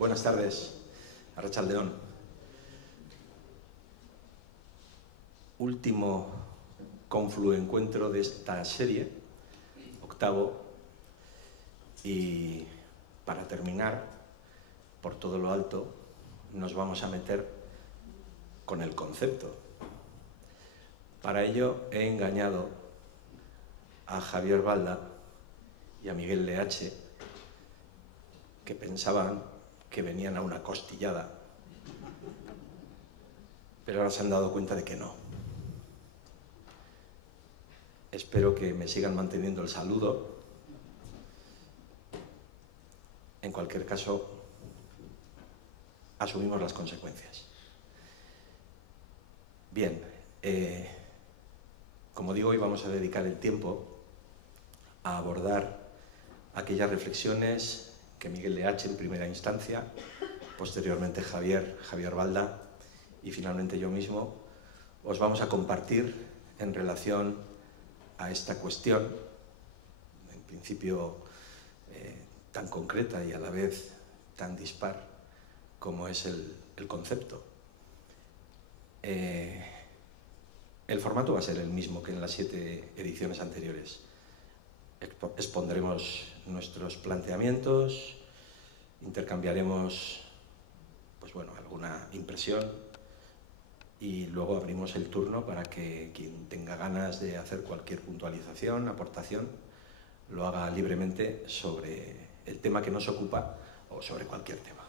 Buenas tardes, Arratsaldeon. Último confluencuentro de esta serie, octavo, y para terminar, por todo lo alto, nos vamos a meter con el concepto. Para ello he engañado a Javier Balda y a Miguel LH, que pensaban que venían a una costillada, pero ahora se han dado cuenta de que no. Espero que me sigan manteniendo el saludo. En cualquier caso, asumimos las consecuencias. Bien, como digo, hoy vamos a dedicar el tiempo a abordar aquellas reflexiones que Miguel LH en primera instancia, posteriormente Javier Balda y finalmente yo mismo os vamos a compartir en relación a esta cuestión, en principio tan concreta y a la vez tan dispar como es el concepto. El formato va a ser el mismo que en las 7 ediciones anteriores. Expondremos nuestros planteamientos, intercambiaremos alguna impresión y luego abrimos el turno para que quien tenga ganas de hacer cualquier puntualización, aportación, lo haga libremente sobre el tema que nos ocupa o sobre cualquier tema.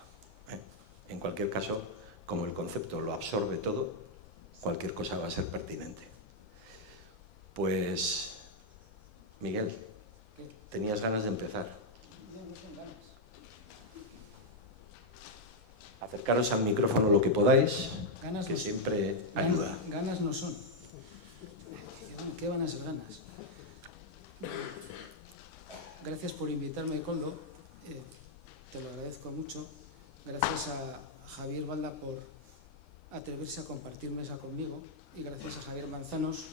En cualquier caso, como el concepto lo absorbe todo, cualquier cosa va a ser pertinente. Pues, Miguel, tenías ganas de empezar. Acercaros al micrófono lo que podáis, ganas que no siempre ayuda. Ganas no son. ¿Qué van a ser ganas? Gracias por invitarme, Koldo. Te lo agradezco mucho. Gracias a Javier Balda por atreverse a compartir mesa conmigo y gracias a Javier Manzanos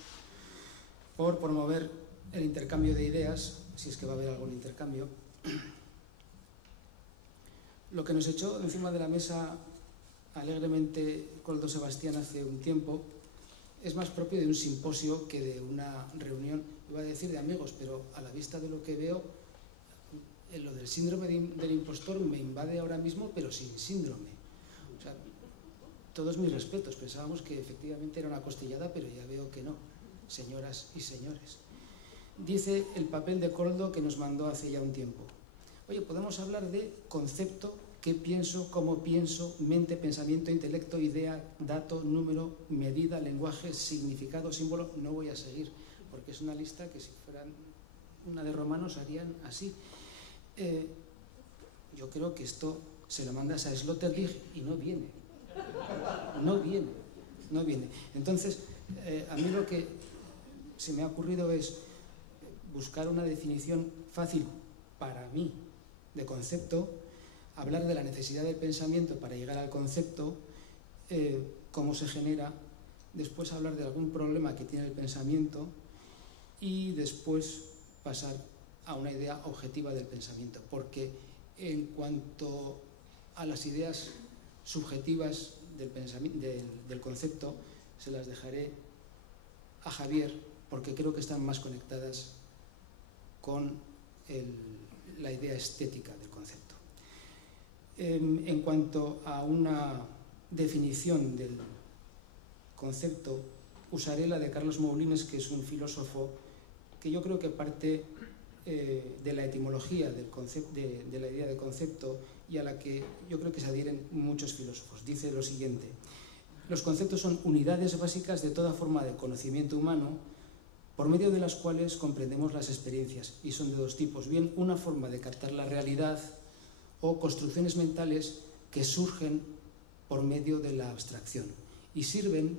por promover el intercambio de ideas, si es que va a haber algún intercambio. Lo que nos echó encima de la mesa alegremente Koldo Sebastián hace un tiempo es más propio de un simposio que de una reunión, iba a decir de amigos, pero a la vista de lo que veo, lo del síndrome del impostor me invade ahora mismo, pero sin síndrome. O sea, todos mis respetos, pensábamos que efectivamente era una costillada, pero ya veo que no, señoras y señores. Dice el papel de Koldo que nos mandó hace ya un tiempo. Oye, podemos hablar de concepto, qué pienso, cómo pienso, mente, pensamiento, intelecto, idea, dato, número, medida, lenguaje, significado, símbolo. No voy a seguir, porque es una lista que si fueran una de romanos harían así. Yo creo que esto se lo mandas a Sloterdijk y no viene. No viene. Entonces, a mí lo que se me ha ocurrido es buscar una definición fácil para mí de concepto, hablar de la necesidad del pensamiento para llegar al concepto, cómo se genera, después hablar de algún problema que tiene el pensamiento y después pasar a una idea objetiva del pensamiento, porque en cuanto a las ideas subjetivas del concepto, se las dejaré a Javier, porque creo que están más conectadas con la idea estética del concepto. En cuanto a una definición del concepto, usaré la de Carlos Moulines, que es un filósofo que yo creo que parte de la etimología de la idea de concepto y a la que yo creo que se adhieren muchos filósofos. Dice lo siguiente: los conceptos son unidades básicas de toda forma de conocimiento humano por medio de las cuales comprendemos las experiencias, y son de dos tipos: bien una forma de captar la realidad o construcciones mentales que surgen por medio de la abstracción y sirven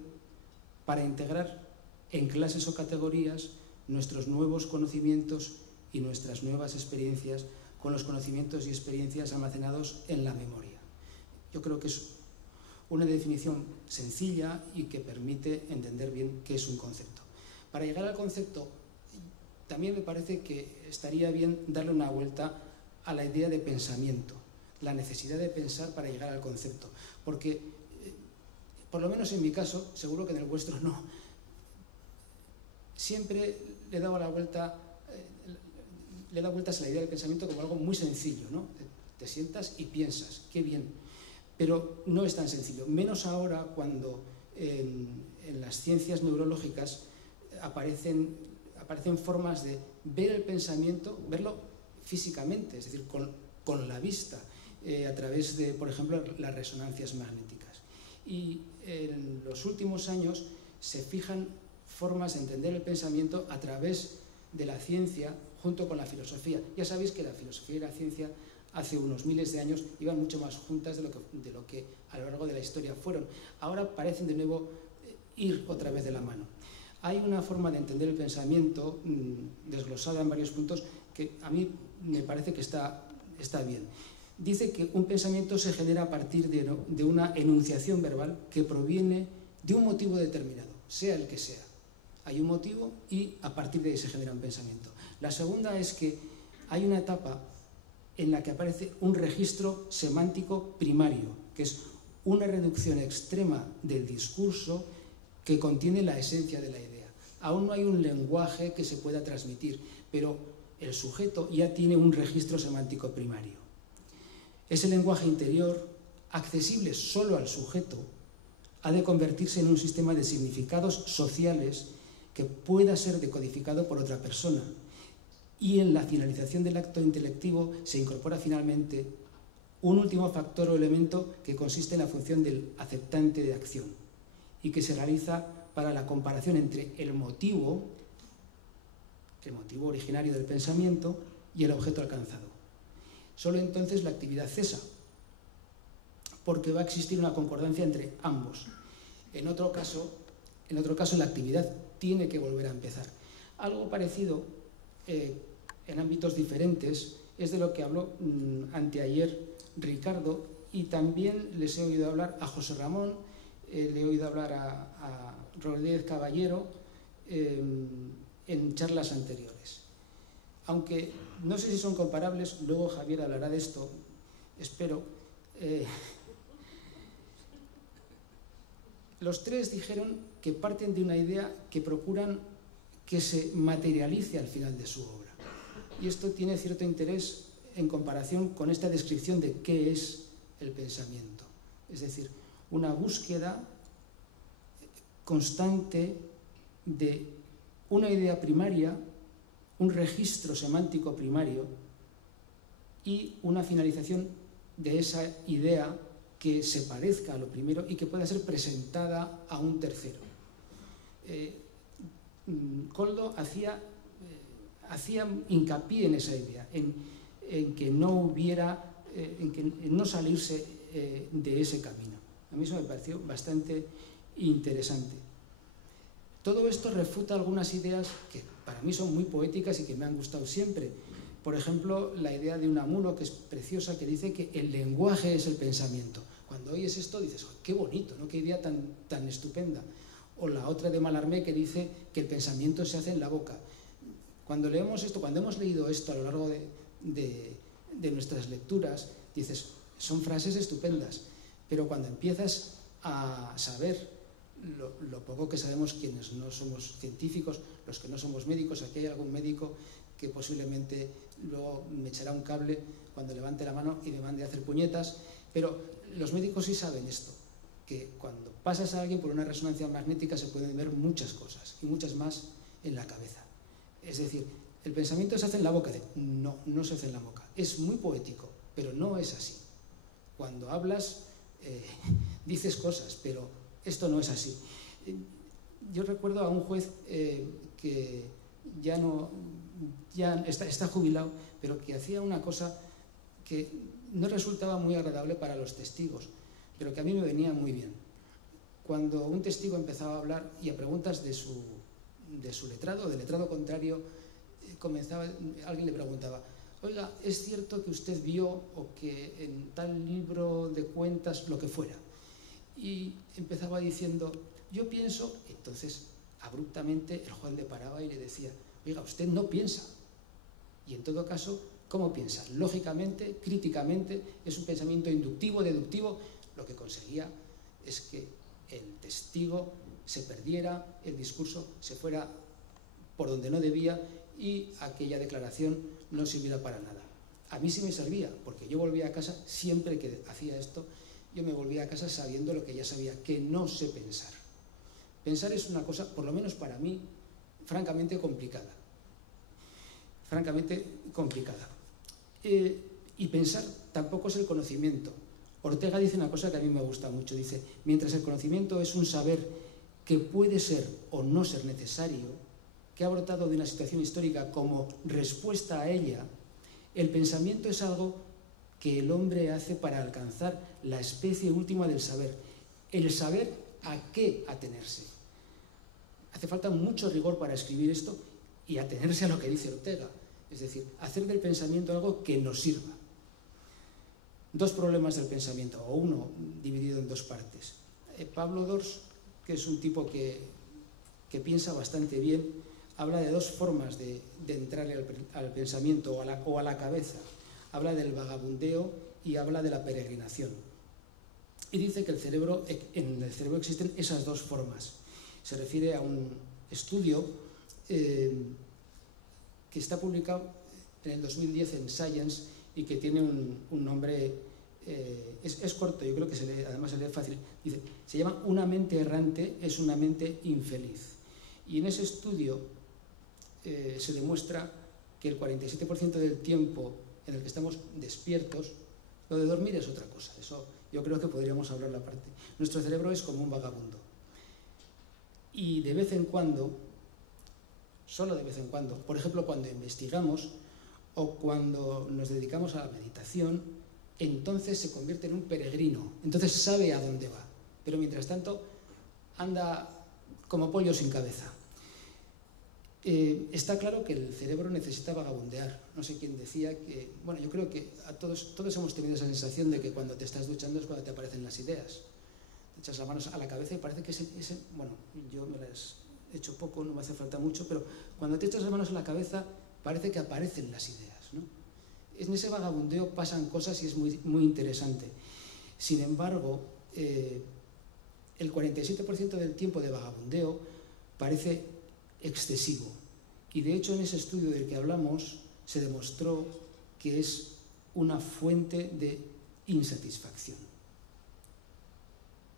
para integrar en clases o categorías nuestros nuevos conocimientos y nuestras nuevas experiencias con los conocimientos y experiencias almacenados en la memoria. Yo creo que es una definición sencilla y que permite entender bien qué es un concepto. Para llegar al concepto, también me parece que estaría bien darle una vuelta a la idea de pensamiento. la necesidad de pensar para llegar al concepto. Porque, por lo menos en mi caso, seguro que en el vuestro no, siempre le he dado vueltas a la idea del pensamiento como algo muy sencillo, ¿no? Te sientas y piensas, qué bien. Pero no es tan sencillo, menos ahora cuando en las ciencias neurológicas aparecen formas de ver el pensamiento, verlo físicamente, es decir, con la vista, a través de, por ejemplo, las resonancias magnéticas. Y en los últimos años se fijan formas de entender el pensamiento a través de la ciencia junto con la filosofía. Ya sabéis que la filosofía y la ciencia hace unos miles de años iban mucho más juntas de lo que a lo largo de la historia fueron. Ahora parecen de nuevo ir otra vez de la mano. Hay una forma de entender el pensamiento desglosada en varios puntos que a mí me parece que está bien. Dice que un pensamiento se genera a partir de una enunciación verbal que proviene de un motivo determinado, sea el que sea. Hay un motivo y a partir de ahí se genera un pensamiento. La segunda es que hay una etapa en la que aparece un registro semántico primario, que es una reducción extrema del discurso que contiene la esencia de la idea. Aún no hay un lenguaje que se pueda transmitir, pero el sujeto ya tiene un registro semántico primario. Ese lenguaje interior, accesible solo al sujeto, ha de convertirse en un sistema de significados sociales que pueda ser decodificado por otra persona. Y en la finalización del acto intelectivo se incorpora finalmente un último factor o elemento que consiste en la función del aceptante de acción y que se realiza para la comparación entre el motivo originario del pensamiento y el objeto alcanzado. Solo entonces la actividad cesa, porque va a existir una concordancia entre ambos. En otro caso la actividad tiene que volver a empezar. Algo parecido en ámbitos diferentes es de lo que habló anteayer Ricardo, y también les he oído hablar a José Ramón, le he oído hablar a Rodríguez Caballero en charlas anteriores. Aunque no sé si son comparables, luego Javier hablará de esto, espero. Los tres dijeron que parten de una idea que procuran que se materialice al final de su obra. Y esto tiene cierto interés en comparación con esta descripción de qué es el pensamiento. Es decir, una búsqueda constante de una idea primaria, un registro semántico primario y una finalización de esa idea que se parezca a lo primero y que pueda ser presentada a un tercero. Koldo hacía hincapié en esa idea, en que no salirse de ese camino. A mí eso me pareció bastante interesante. Todo esto refuta algunas ideas que para mí son muy poéticas y que me han gustado siempre. Por ejemplo, la idea de Unamuno, que es preciosa, que dice que el lenguaje es el pensamiento. Cuando oyes esto dices, oh, qué bonito, ¿no? Qué idea tan estupenda. O la otra de Mallarmé, que dice que el pensamiento se hace en la boca. Cuando leemos esto, cuando hemos leído esto a lo largo de nuestras lecturas, dices, son frases estupendas. Pero cuando empiezas a saber lo poco que sabemos quienes no somos científicos, los que no somos médicos, aquí hay algún médico que posiblemente luego me echará un cable cuando levante la mano y me mande a hacer puñetas, pero los médicos sí saben esto, que cuando pasas a alguien por una resonancia magnética se pueden ver muchas cosas y muchas más en la cabeza. Es decir, el pensamiento se hace en la boca. No se hace en la boca. Es muy poético, pero no es así. Cuando hablas, dices cosas, pero esto no es así. Yo recuerdo a un juez que ya está jubilado, pero que hacía una cosa que no resultaba muy agradable para los testigos, pero que a mí me venía muy bien. Cuando un testigo empezaba a hablar y a preguntas de su letrado o del letrado contrario, alguien le preguntaba, oiga, ¿es cierto que usted vio o que en tal libro de cuentas, lo que fuera? Y empezaba diciendo, yo pienso, entonces abruptamente el juez le paraba y le decía, oiga, usted no piensa. Y en todo caso, ¿Cómo piensa? Lógicamente, críticamente, es un pensamiento inductivo, deductivo. Lo que conseguía es que el testigo se perdiera, el discurso se fuera por donde no debía y aquella declaración no sirviera para nada. A mí sí me servía, porque yo volvía a casa, siempre que hacía esto, yo me volvía a casa sabiendo lo que ya sabía, que no sé pensar. Pensar es una cosa, por lo menos para mí, francamente complicada. Francamente complicada. Y pensar tampoco es el conocimiento. Ortega dice una cosa que a mí me gusta mucho, dice, mientras el conocimiento es un saber que puede ser o no ser necesario, que ha brotado de una situación histórica como respuesta a ella, el pensamiento es algo que el hombre hace para alcanzar la especie última del saber, el saber a qué atenerse. Hace falta mucho rigor para escribir esto y atenerse a lo que dice Ortega, es decir, hacer del pensamiento algo que nos sirva. Dos problemas del pensamiento, o uno dividido en dos partes. Pablo Dors, que es un tipo que piensa bastante bien, habla de dos formas de entrarle al pensamiento o a la cabeza. Habla del vagabundeo y habla de la peregrinación. Y dice que en el cerebro existen esas dos formas. Se refiere a un estudio que está publicado en el 2010 en Science y que tiene un nombre, es corto, yo creo que además se lee fácil. Dice, se llama Una mente errante es una mente infeliz. Y en ese estudio se demuestra que el 47% del tiempo en el que estamos despiertos, lo de dormir es otra cosa, eso yo creo que podríamos hablar la parte. Nuestro cerebro es como un vagabundo. Y de vez en cuando, solo de vez en cuando, por ejemplo cuando investigamos o cuando nos dedicamos a la meditación, entonces se convierte en un peregrino, entonces sabe a dónde va, pero mientras tanto anda como pollo sin cabeza. Está claro que el cerebro necesita vagabundear. No sé quién decía que... Bueno, yo creo que todos hemos tenido esa sensación de que cuando te estás duchando es cuando te aparecen las ideas. Te echas las manos a la cabeza y parece que bueno, yo me las he hecho poco, no me hace falta mucho, pero cuando te echas las manos a la cabeza parece que aparecen las ideas, ¿no? En ese vagabundeo pasan cosas y es muy, muy interesante. Sin embargo, el 47% del tiempo de vagabundeo parece excesivo. Y de hecho en ese estudio del que hablamos se demostró que es una fuente de insatisfacción.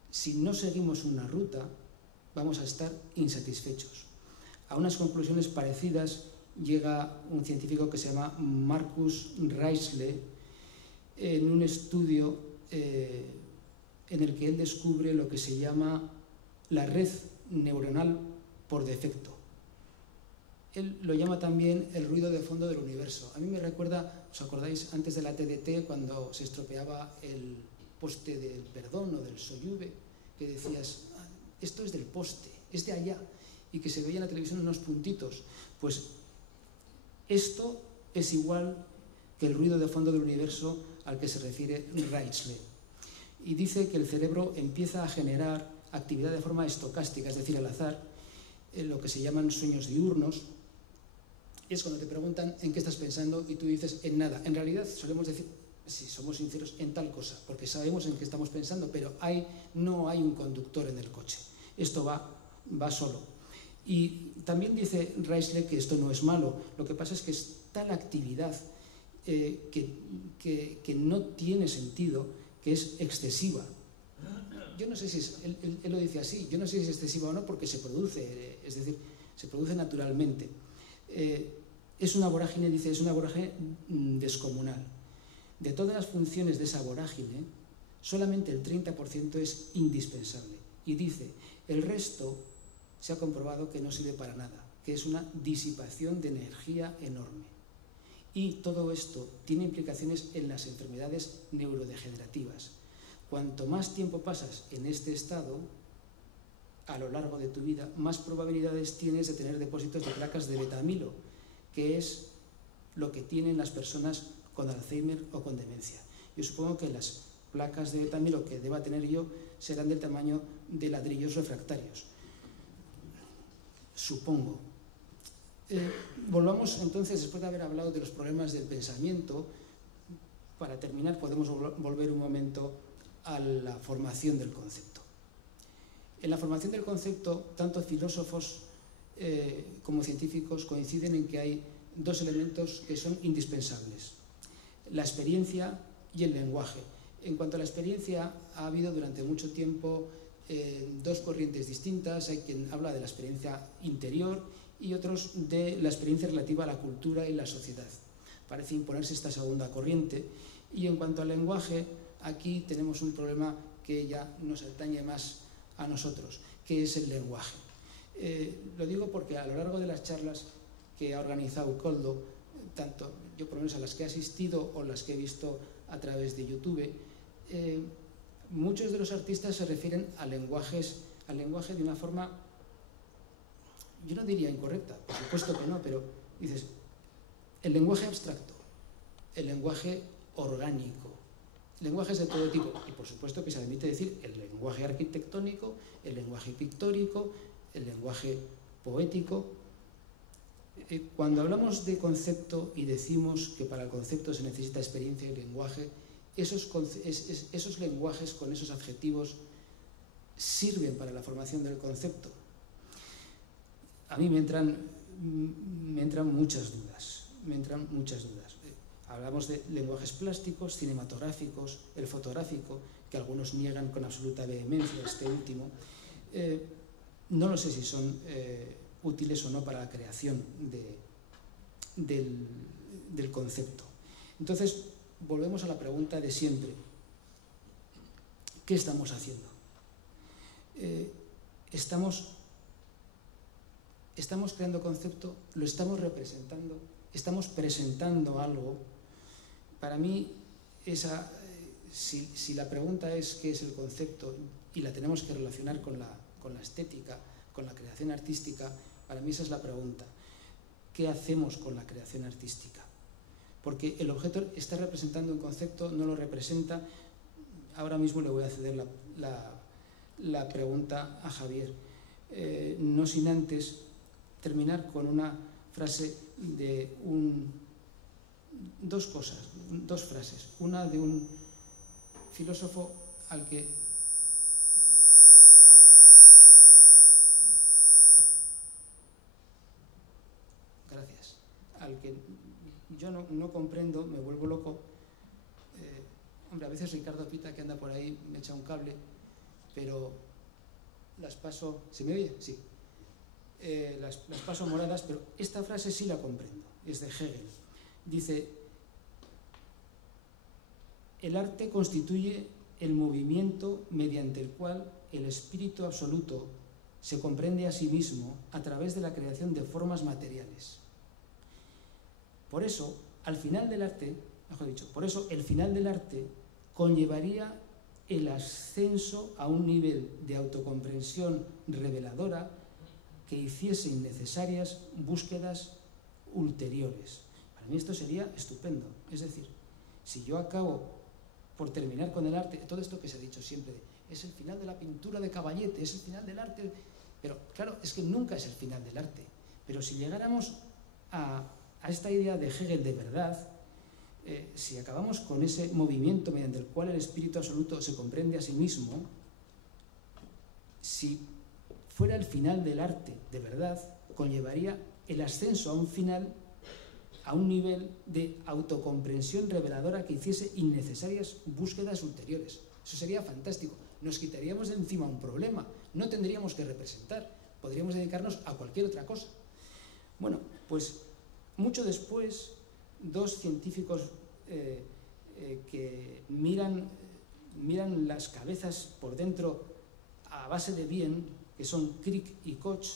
Si no seguimos una ruta, vamos a estar insatisfechos. A unas conclusiones parecidas llega un científico que se llama Marcus Reisle en un estudio en el que él descubre lo que se llama la red neuronal por defecto. Él lo llama también el ruido de fondo del universo. A mí me recuerda, ¿os acordáis antes de la TDT cuando se estropeaba el poste del Perdón o del Soyuve? Que decías, esto es del poste, es de allá, y que se veía en la televisión unos puntitos. Pues esto es igual que el ruido de fondo del universo al que se refiere Reisle. Y dice que el cerebro empieza a generar actividad de forma estocástica, es decir, al azar, lo que se llaman sueños diurnos. Es cuando te preguntan en qué estás pensando y tú dices en nada. En realidad solemos decir, si somos sinceros, en tal cosa, porque sabemos en qué estamos pensando, pero no hay un conductor en el coche. Esto va solo. Y también dice Reisle que esto no es malo. Lo que pasa es que es tal actividad que no tiene sentido, que es excesiva. Yo no sé si él lo dice así, yo no sé si es excesiva o no porque se produce, es decir, se produce naturalmente. Es una vorágine, dice, es una vorágine descomunal. De todas las funciones de esa vorágine, solamente el 30% es indispensable. Y dice, el resto se ha comprobado que no sirve para nada, que es una disipación de energía enorme. Y todo esto tiene implicaciones en las enfermedades neurodegenerativas. Cuanto más tiempo pasas en este estado, a lo largo de tu vida, más probabilidades tienes de tener depósitos de placas de beta-amilo, que es lo que tienen las personas con Alzheimer o con demencia. Yo supongo que las placas de beta-amilo que deba tener yo serán del tamaño de ladrillos refractarios. Supongo. Volvamos entonces, después de haber hablado de los problemas del pensamiento, para terminar podemos volver un momento a la formación del concepto. En la formación del concepto, tanto filósofos como científicos coinciden en que hay dos elementos que son indispensables: la experiencia y el lenguaje. En cuanto a la experiencia, ha habido durante mucho tiempo dos corrientes distintas. Hay quien habla de la experiencia interior y otros de la experiencia relativa a la cultura y la sociedad. Parece imponerse esta segunda corriente. Y en cuanto al lenguaje, aquí tenemos un problema que ya nos atañe más a nosotros, que es el lenguaje. Lo digo porque a lo largo de las charlas que ha organizado Koldo, tanto yo por lo menos a las que he asistido o las que he visto a través de YouTube, muchos de los artistas se refieren al lenguaje de una forma, yo no diría incorrecta, por supuesto que no, pero dices, el lenguaje abstracto, el lenguaje orgánico, lenguajes de todo tipo, y por supuesto que se admite decir el lenguaje arquitectónico, el lenguaje pictórico, el lenguaje poético. Cuando hablamos de concepto y decimos que para el concepto se necesita experiencia y lenguaje, esos lenguajes con esos adjetivos sirven para la formación del concepto. A mí me entran muchas dudas. Hablamos de lenguajes plásticos, cinematográficos, el fotográfico, que algunos niegan con absoluta vehemencia, este último. No lo sé si son útiles o no para la creación del concepto. Entonces, volvemos a la pregunta de siempre. ¿Qué estamos haciendo? ¿Estamos creando concepto? ¿Lo estamos representando? ¿Estamos presentando algo? Para mí, si la pregunta es ¿qué es el concepto? Y la tenemos que relacionar con la estética, con la creación artística, para mí esa es la pregunta. ¿Qué hacemos con la creación artística? Porque el objeto está representando un concepto, no lo representa. Ahora mismo le voy a ceder la pregunta a Javier. No sin antes terminar con una frase de dos frases. Una de un filósofo al que yo no comprendo, me vuelvo loco. Hombre, a veces Ricardo Pita, que anda por ahí, me echa un cable, pero las paso... ¿Se me oye? Sí. Las paso moradas, pero esta frase sí la comprendo. Es de Hegel. Dice: el arte constituye el movimiento mediante el cual el espíritu absoluto se comprende a sí mismo a través de la creación de formas materiales. Por eso, el final del arte conllevaría el ascenso a un nivel de autocomprensión reveladora que hiciese innecesarias búsquedas ulteriores. Para mí esto sería estupendo. Es decir, si yo acabo por terminar con el arte, todo esto que se ha dicho siempre, es el final de la pintura de Caballete, es el final del arte, pero claro, es que nunca es el final del arte. Pero si llegáramos a esta idea de Hegel de verdad, si acabamos con ese movimiento mediante el cual el espíritu absoluto se comprende a sí mismo, si fuera el final del arte de verdad, conllevaría el ascenso a un nivel de autocomprensión reveladora que hiciese innecesarias búsquedas ulteriores. Eso sería fantástico. Nos quitaríamos de encima un problema. No tendríamos que representar. Podríamos dedicarnos a cualquier otra cosa. Bueno, pues mucho después, dos científicos que miran las cabezas por dentro a base de bien, que son Crick y Koch,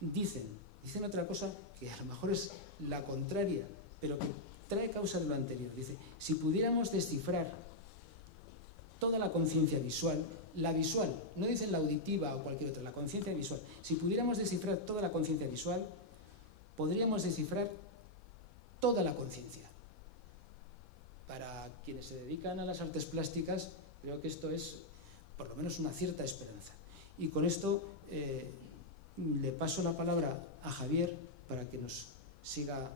dicen otra cosa que a lo mejor es la contraria, pero que trae causa de lo anterior. Dice: si pudiéramos descifrar toda la conciencia visual, la visual, no dicen la auditiva o cualquier otra, la conciencia visual, si pudiéramos descifrar toda la conciencia visual, podríamos descifrar toda la conciencia. Para quienes se dedican a las artes plásticas, creo que esto es por lo menos una cierta esperanza. Y con esto le paso la palabra a Javier para que nos siga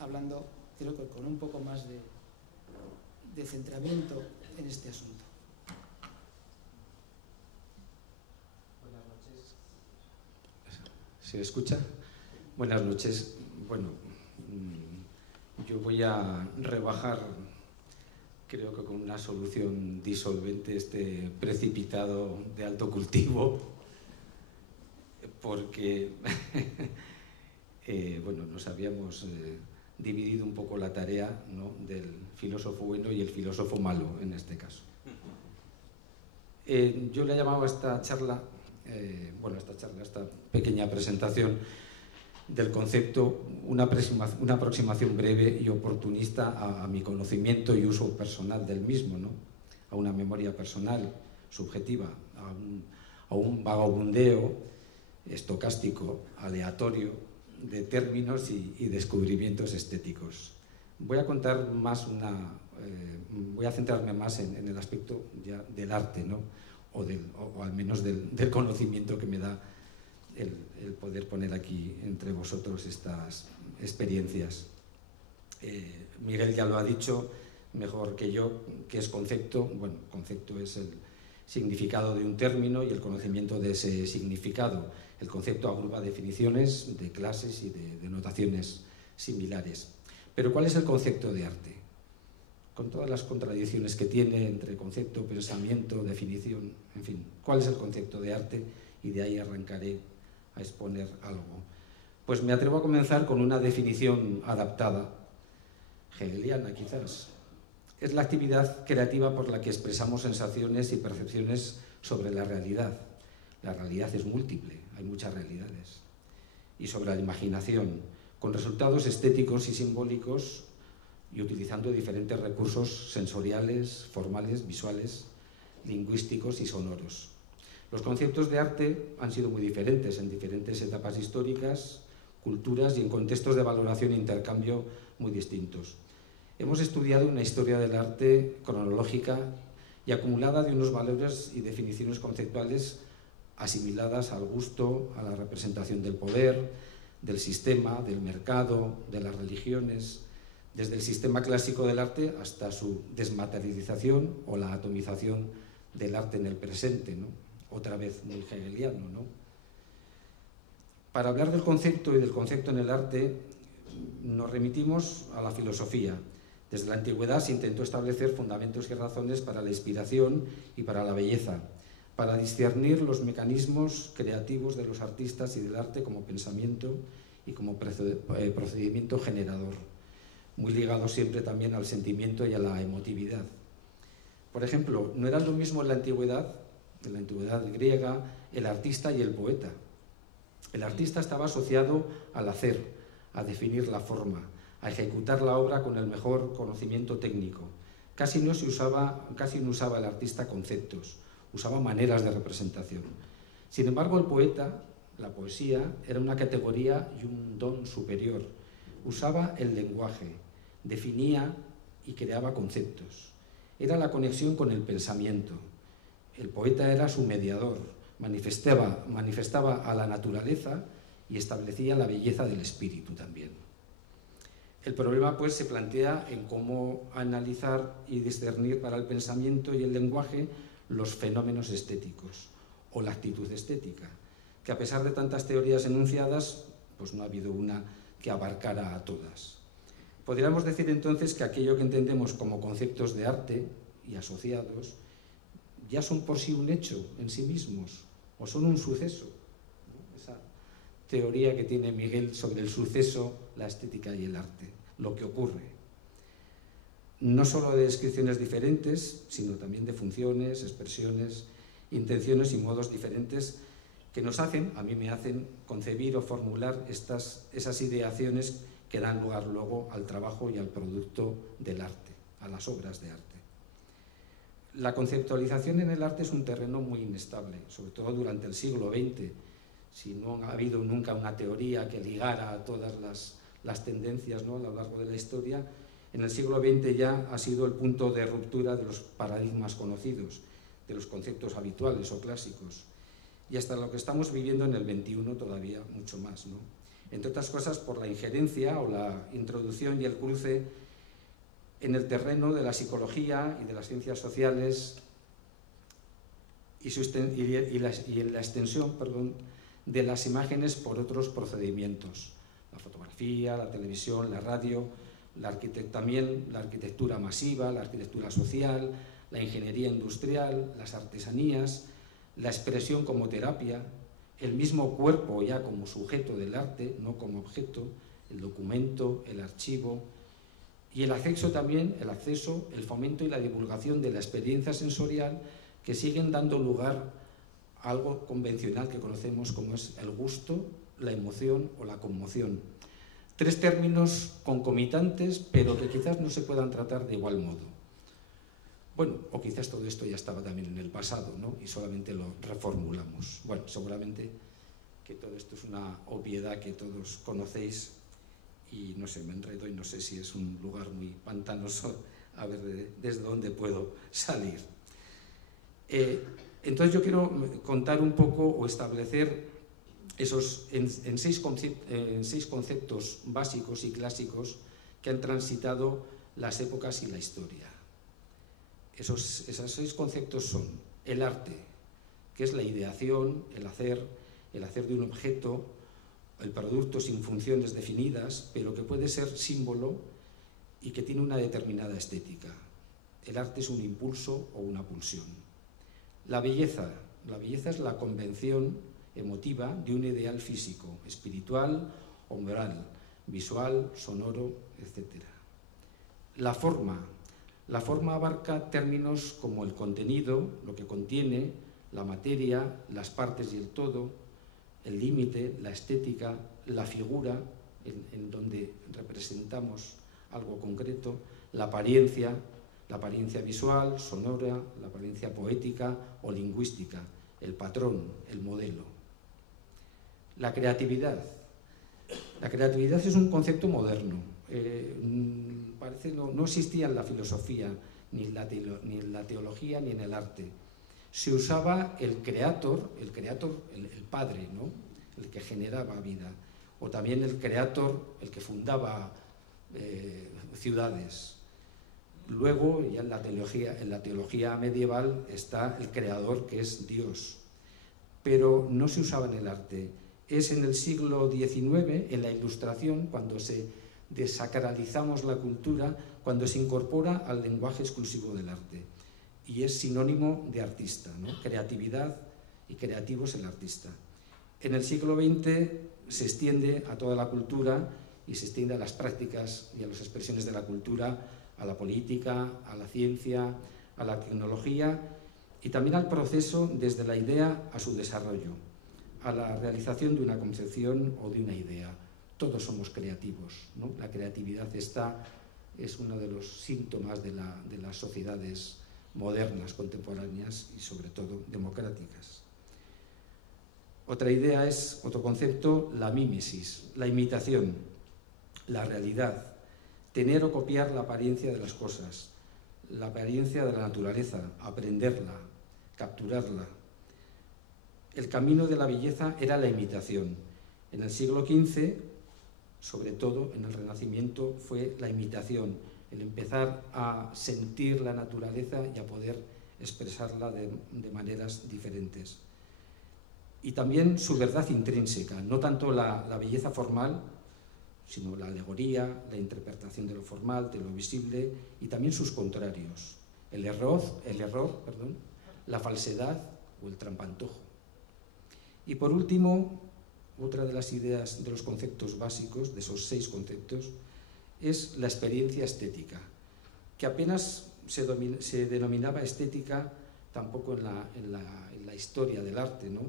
hablando, creo que con un poco más de centramiento en este asunto. Buenas noches. ¿Se escucha? Buenas noches. Bueno, yo voy a rebajar, creo que con una solución disolvente, este precipitado de alto cultivo, porque bueno, nos habíamos dividido un poco la tarea, ¿no?, del filósofo bueno y el filósofo malo en este caso. Yo le he llamado a esta charla, esta pequeña presentación del concepto, una aproximación breve y oportunista a mi conocimiento y uso personal del mismo, ¿no?, a una memoria personal, subjetiva, a un vagabundeo estocástico, aleatorio, de términos y descubrimientos estéticos. Voy a contar más voy a centrarme más en el aspecto ya del arte, ¿no?, o al menos del conocimiento que me da el poder poner aquí entre vosotros estas experiencias. Miguel ya lo ha dicho mejor que yo, que es concepto. Bueno, concepto es el significado de un término y el conocimiento de ese significado. El concepto agrupa definiciones de clases y de notaciones similares. Pero ¿cuál es el concepto de arte? Con todas las contradicciones que tiene entre concepto, pensamiento, definición, en fin, ¿cuál es el concepto de arte? Y de ahí arrancaré a exponer algo. Pues me atrevo a comenzar con una definición adaptada, hegeliana quizás. Es la actividad creativa por la que expresamos sensaciones y percepciones sobre la realidad. La realidad es múltiple, hay muchas realidades. Y sobre la imaginación, con resultados estéticos y simbólicos y utilizando diferentes recursos sensoriales, formales, visuales, lingüísticos y sonoros. Los conceptos de arte han sido muy diferentes en diferentes etapas históricas, culturas y en contextos de valoración e intercambio muy distintos. Hemos estudiado una historia del arte cronológica y acumulada de unos valores y definiciones conceptuales asimiladas al gusto, a la representación del poder, del sistema, del mercado, de las religiones, desde el sistema clásico del arte hasta su desmaterialización o la atomización del arte en el presente, ¿no? Otra vez muy hegeliano, ¿no? Para hablar del concepto y del concepto en el arte, nos remitimos a la filosofía. Desde la antigüedad se intentó establecer fundamentos y razones para la inspiración y para la belleza, para discernir los mecanismos creativos de los artistas y del arte como pensamiento y como procedimiento generador, muy ligado siempre también al sentimiento y a la emotividad. Por ejemplo, no era lo mismo en la antigüedad griega, el artista y el poeta. El artista estaba asociado al hacer, a definir la forma, a ejecutar la obra con el mejor conocimiento técnico. Casi no usaba el artista conceptos, usaba maneras de representación. Sin embargo, el poeta, la poesía, era una categoría y un don superior. Usaba el lenguaje, definía y creaba conceptos. Era la conexión con el pensamiento. El poeta era su mediador, manifestaba a la naturaleza y establecía la belleza del espíritu también. El problema, pues, se plantea en cómo analizar y discernir para el pensamiento y el lenguaje los fenómenos estéticos o la actitud estética, que a pesar de tantas teorías enunciadas, pues no ha habido una que abarcara a todas. Podríamos decir entonces que aquello que entendemos como conceptos de arte y asociados ya son por sí un hecho en sí mismos o son un suceso, ¿no? Esa teoría que tiene Miguel sobre el suceso, la estética y el arte, lo que ocurre. No solo de descripciones diferentes, sino también de funciones, expresiones, intenciones y modos diferentes que nos hacen, a mí me hacen, concebir o formular esas ideaciones que dan lugar luego al trabajo y al producto del arte, a las obras de arte. La conceptualización en el arte es un terreno muy inestable, sobre todo durante el siglo XX. Si no ha habido nunca una teoría que ligara a todas las tendencias, ¿no?, a lo largo de la historia, en el siglo XX ya ha sido el punto de ruptura de los paradigmas conocidos, de los conceptos habituales o clásicos, y hasta lo que estamos viviendo en el XXI todavía mucho más, ¿no? entre otras cosas por la injerencia o la introducción y el cruce en el terreno de la psicología y de las ciencias sociales y en la extensión, de las imágenes por otros procedimientos, la fotografía, la televisión, la radio, también la arquitectura masiva, la arquitectura social, la ingeniería industrial, las artesanías, la expresión como terapia, el mismo cuerpo ya como sujeto del arte, no como objeto, el documento, el archivo, y el acceso también, el fomento y la divulgación de la experiencia sensorial que siguen dando lugar a algo convencional que conocemos como es el gusto, la emoción o la conmoción. Tres términos concomitantes, pero que quizás no se puedan tratar de igual modo. Bueno, o quizás todo esto ya estaba también en el pasado, ¿no? Y solamente lo reformulamos. Bueno, seguramente que todo esto es una obviedad que todos conocéis y no sé, me enredo y no sé si es un lugar muy pantanoso, a ver desde dónde puedo salir. Entonces yo quiero contar un poco o establecer en seis conceptos básicos y clásicos que han transitado las épocas y la historia. Esos 6 conceptos son el arte, que es la ideación, el hacer de un objeto, el producto sin funciones definidas, pero que puede ser símbolo y que tiene una determinada estética. El arte es un impulso o una pulsión. La belleza es la convención emotiva de un ideal físico, espiritual o moral, visual, sonoro, etc. La forma abarca términos como el contenido, lo que contiene, la materia, las partes y el todo, el límite, la estética, la figura, en donde representamos algo concreto, la apariencia visual, sonora, la apariencia poética o lingüística, el patrón, el modelo. La creatividad es un concepto moderno. Parece no existía en la filosofía, ni en la teología, ni en el arte. Se usaba el creator, el padre, ¿no? El que generaba vida, o también el creator, el que fundaba ciudades. Luego, ya en la teología medieval está el creador, que es Dios, pero no se usaba en el arte. Es en el siglo XIX, en la Ilustración, cuando desacralizamos la cultura, cuando se incorpora al lenguaje exclusivo del arte. Y es sinónimo de artista, ¿no? Creatividad y creativo es el artista. En el siglo XX se extiende a toda la cultura y se extiende a las prácticas y a las expresiones de la cultura, a la política, a la ciencia, a la tecnología y también al proceso desde la idea a su desarrollo, a la realización de una concepción o de una idea. Todos somos creativos, ¿no? La creatividad es uno de los síntomas de las sociedades modernas, contemporáneas y sobre todo democráticas. Otro concepto, la mímesis, la imitación, la realidad, tener o copiar la apariencia de las cosas, la apariencia de la naturaleza, aprenderla, capturarla. El camino de la belleza era la imitación. En el siglo XV, sobre todo en el Renacimiento, fue la imitación, el empezar a sentir la naturaleza y a poder expresarla de maneras diferentes. Y también su verdad intrínseca, no tanto la belleza formal, sino la alegoría, la interpretación de lo formal, de lo visible, y también sus contrarios, el error, la falsedad o el trampantojo. Y por último, otra de las ideas, de los conceptos básicos, de esos 6 conceptos, es la experiencia estética, que apenas se denominaba estética tampoco en la historia del arte, ¿no?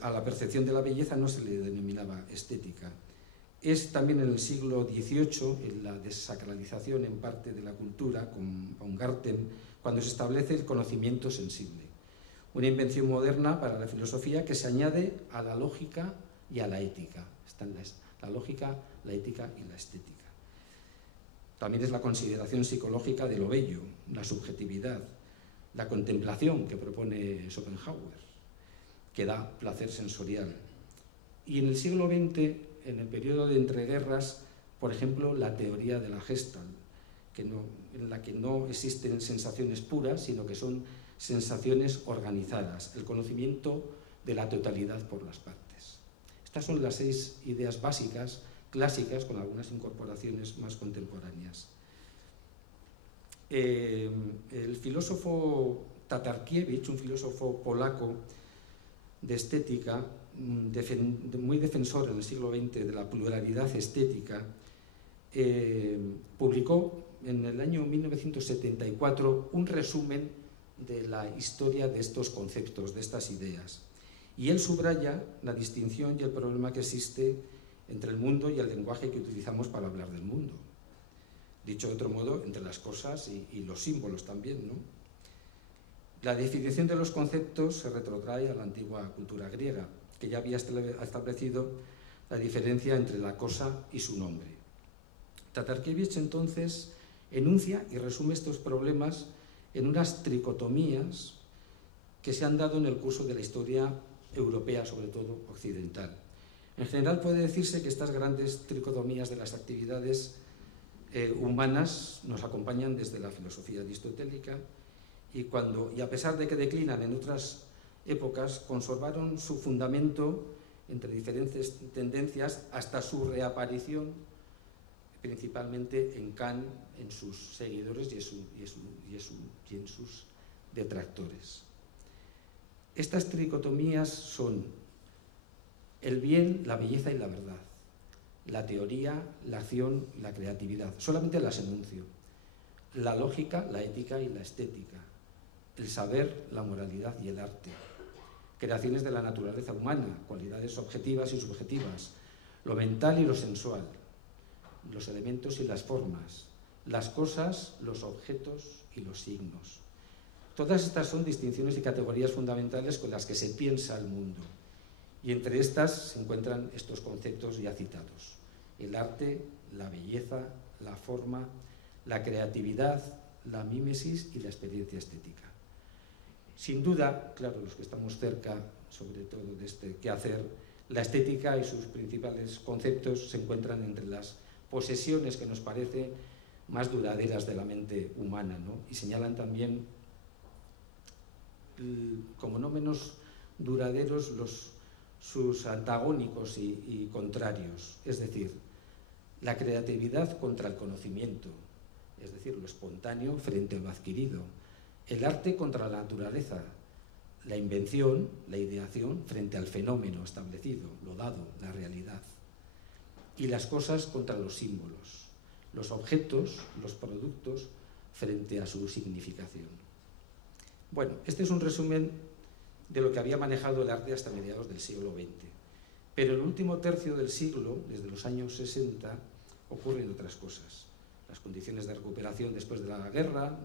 A la percepción de la belleza no se le denominaba estética. Es también en el siglo XVIII, en la desacralización en parte de la cultura, con Baumgarten, cuando se establece el conocimiento sensible. Una invención moderna para la filosofía que se añade a la lógica y a la ética. Están la lógica, la ética y la estética. También es la consideración psicológica de lo bello, la subjetividad, la contemplación que propone Schopenhauer, que da placer sensorial. Y en el siglo XX, en el periodo de entreguerras, por ejemplo, la teoría de la Gestalt, en la que no existen sensaciones puras, sino que son sensaciones organizadas, el conocimiento de la totalidad por las partes. Estas son las 6 ideas básicas, clásicas, con algunas incorporaciones más contemporáneas. El filósofo Tatarkiewicz, un filósofo polaco de estética, muy defensor en el siglo XX de la pluralidad estética, publicó en el año 1974 un resumen de la historia de estos conceptos, de estas ideas. Y él subraya la distinción y el problema que existe entre el mundo y el lenguaje que utilizamos para hablar del mundo. Dicho de otro modo, entre las cosas y los símbolos también, ¿no? La definición de los conceptos se retrotrae a la antigua cultura griega, que ya había establecido la diferencia entre la cosa y su nombre. Tatarkiewicz entonces enuncia y resume estos problemas en unas tricotomías que se han dado en el curso de la historia europea, sobre todo occidental. En general puede decirse que estas grandes tricotomías de las actividades humanas nos acompañan desde la filosofía aristotélica y a pesar de que declinan en otras épocas, conservaron su fundamento entre diferentes tendencias hasta su reaparición, principalmente en Kant, en sus seguidores y en sus detractores. Estas tricotomías son el bien, la belleza y la verdad, la teoría, la acción y la creatividad. Solamente las enuncio. La lógica, la ética y la estética, el saber, la moralidad y el arte, creaciones de la naturaleza humana, cualidades objetivas y subjetivas, lo mental y lo sensual, los elementos y las formas, las cosas, los objetos y los signos. Todas estas son distinciones y categorías fundamentales con las que se piensa el mundo. Y entre estas se encuentran estos conceptos ya citados: el arte, la belleza, la forma, la creatividad, la mímesis y la experiencia estética. Sin duda, claro, los que estamos cerca, sobre todo de este quehacer, la estética y sus principales conceptos se encuentran entre las posesiones que nos parece más duraderas de la mente humana, ¿no? Y señalan también, como no menos duraderos, sus antagónicos y contrarios, es decir, la creatividad contra el conocimiento, es decir, lo espontáneo frente a lo adquirido, el arte contra la naturaleza, la invención, la ideación frente al fenómeno establecido, lo dado, la realidad, y las cosas contra los símbolos, los objetos, los productos frente a su significación. Bueno, este es un resumen de lo que había manejado el arte hasta mediados del siglo XX. Pero en el último tercio del siglo, desde los años 60, ocurren otras cosas. Las condiciones de recuperación después de la guerra,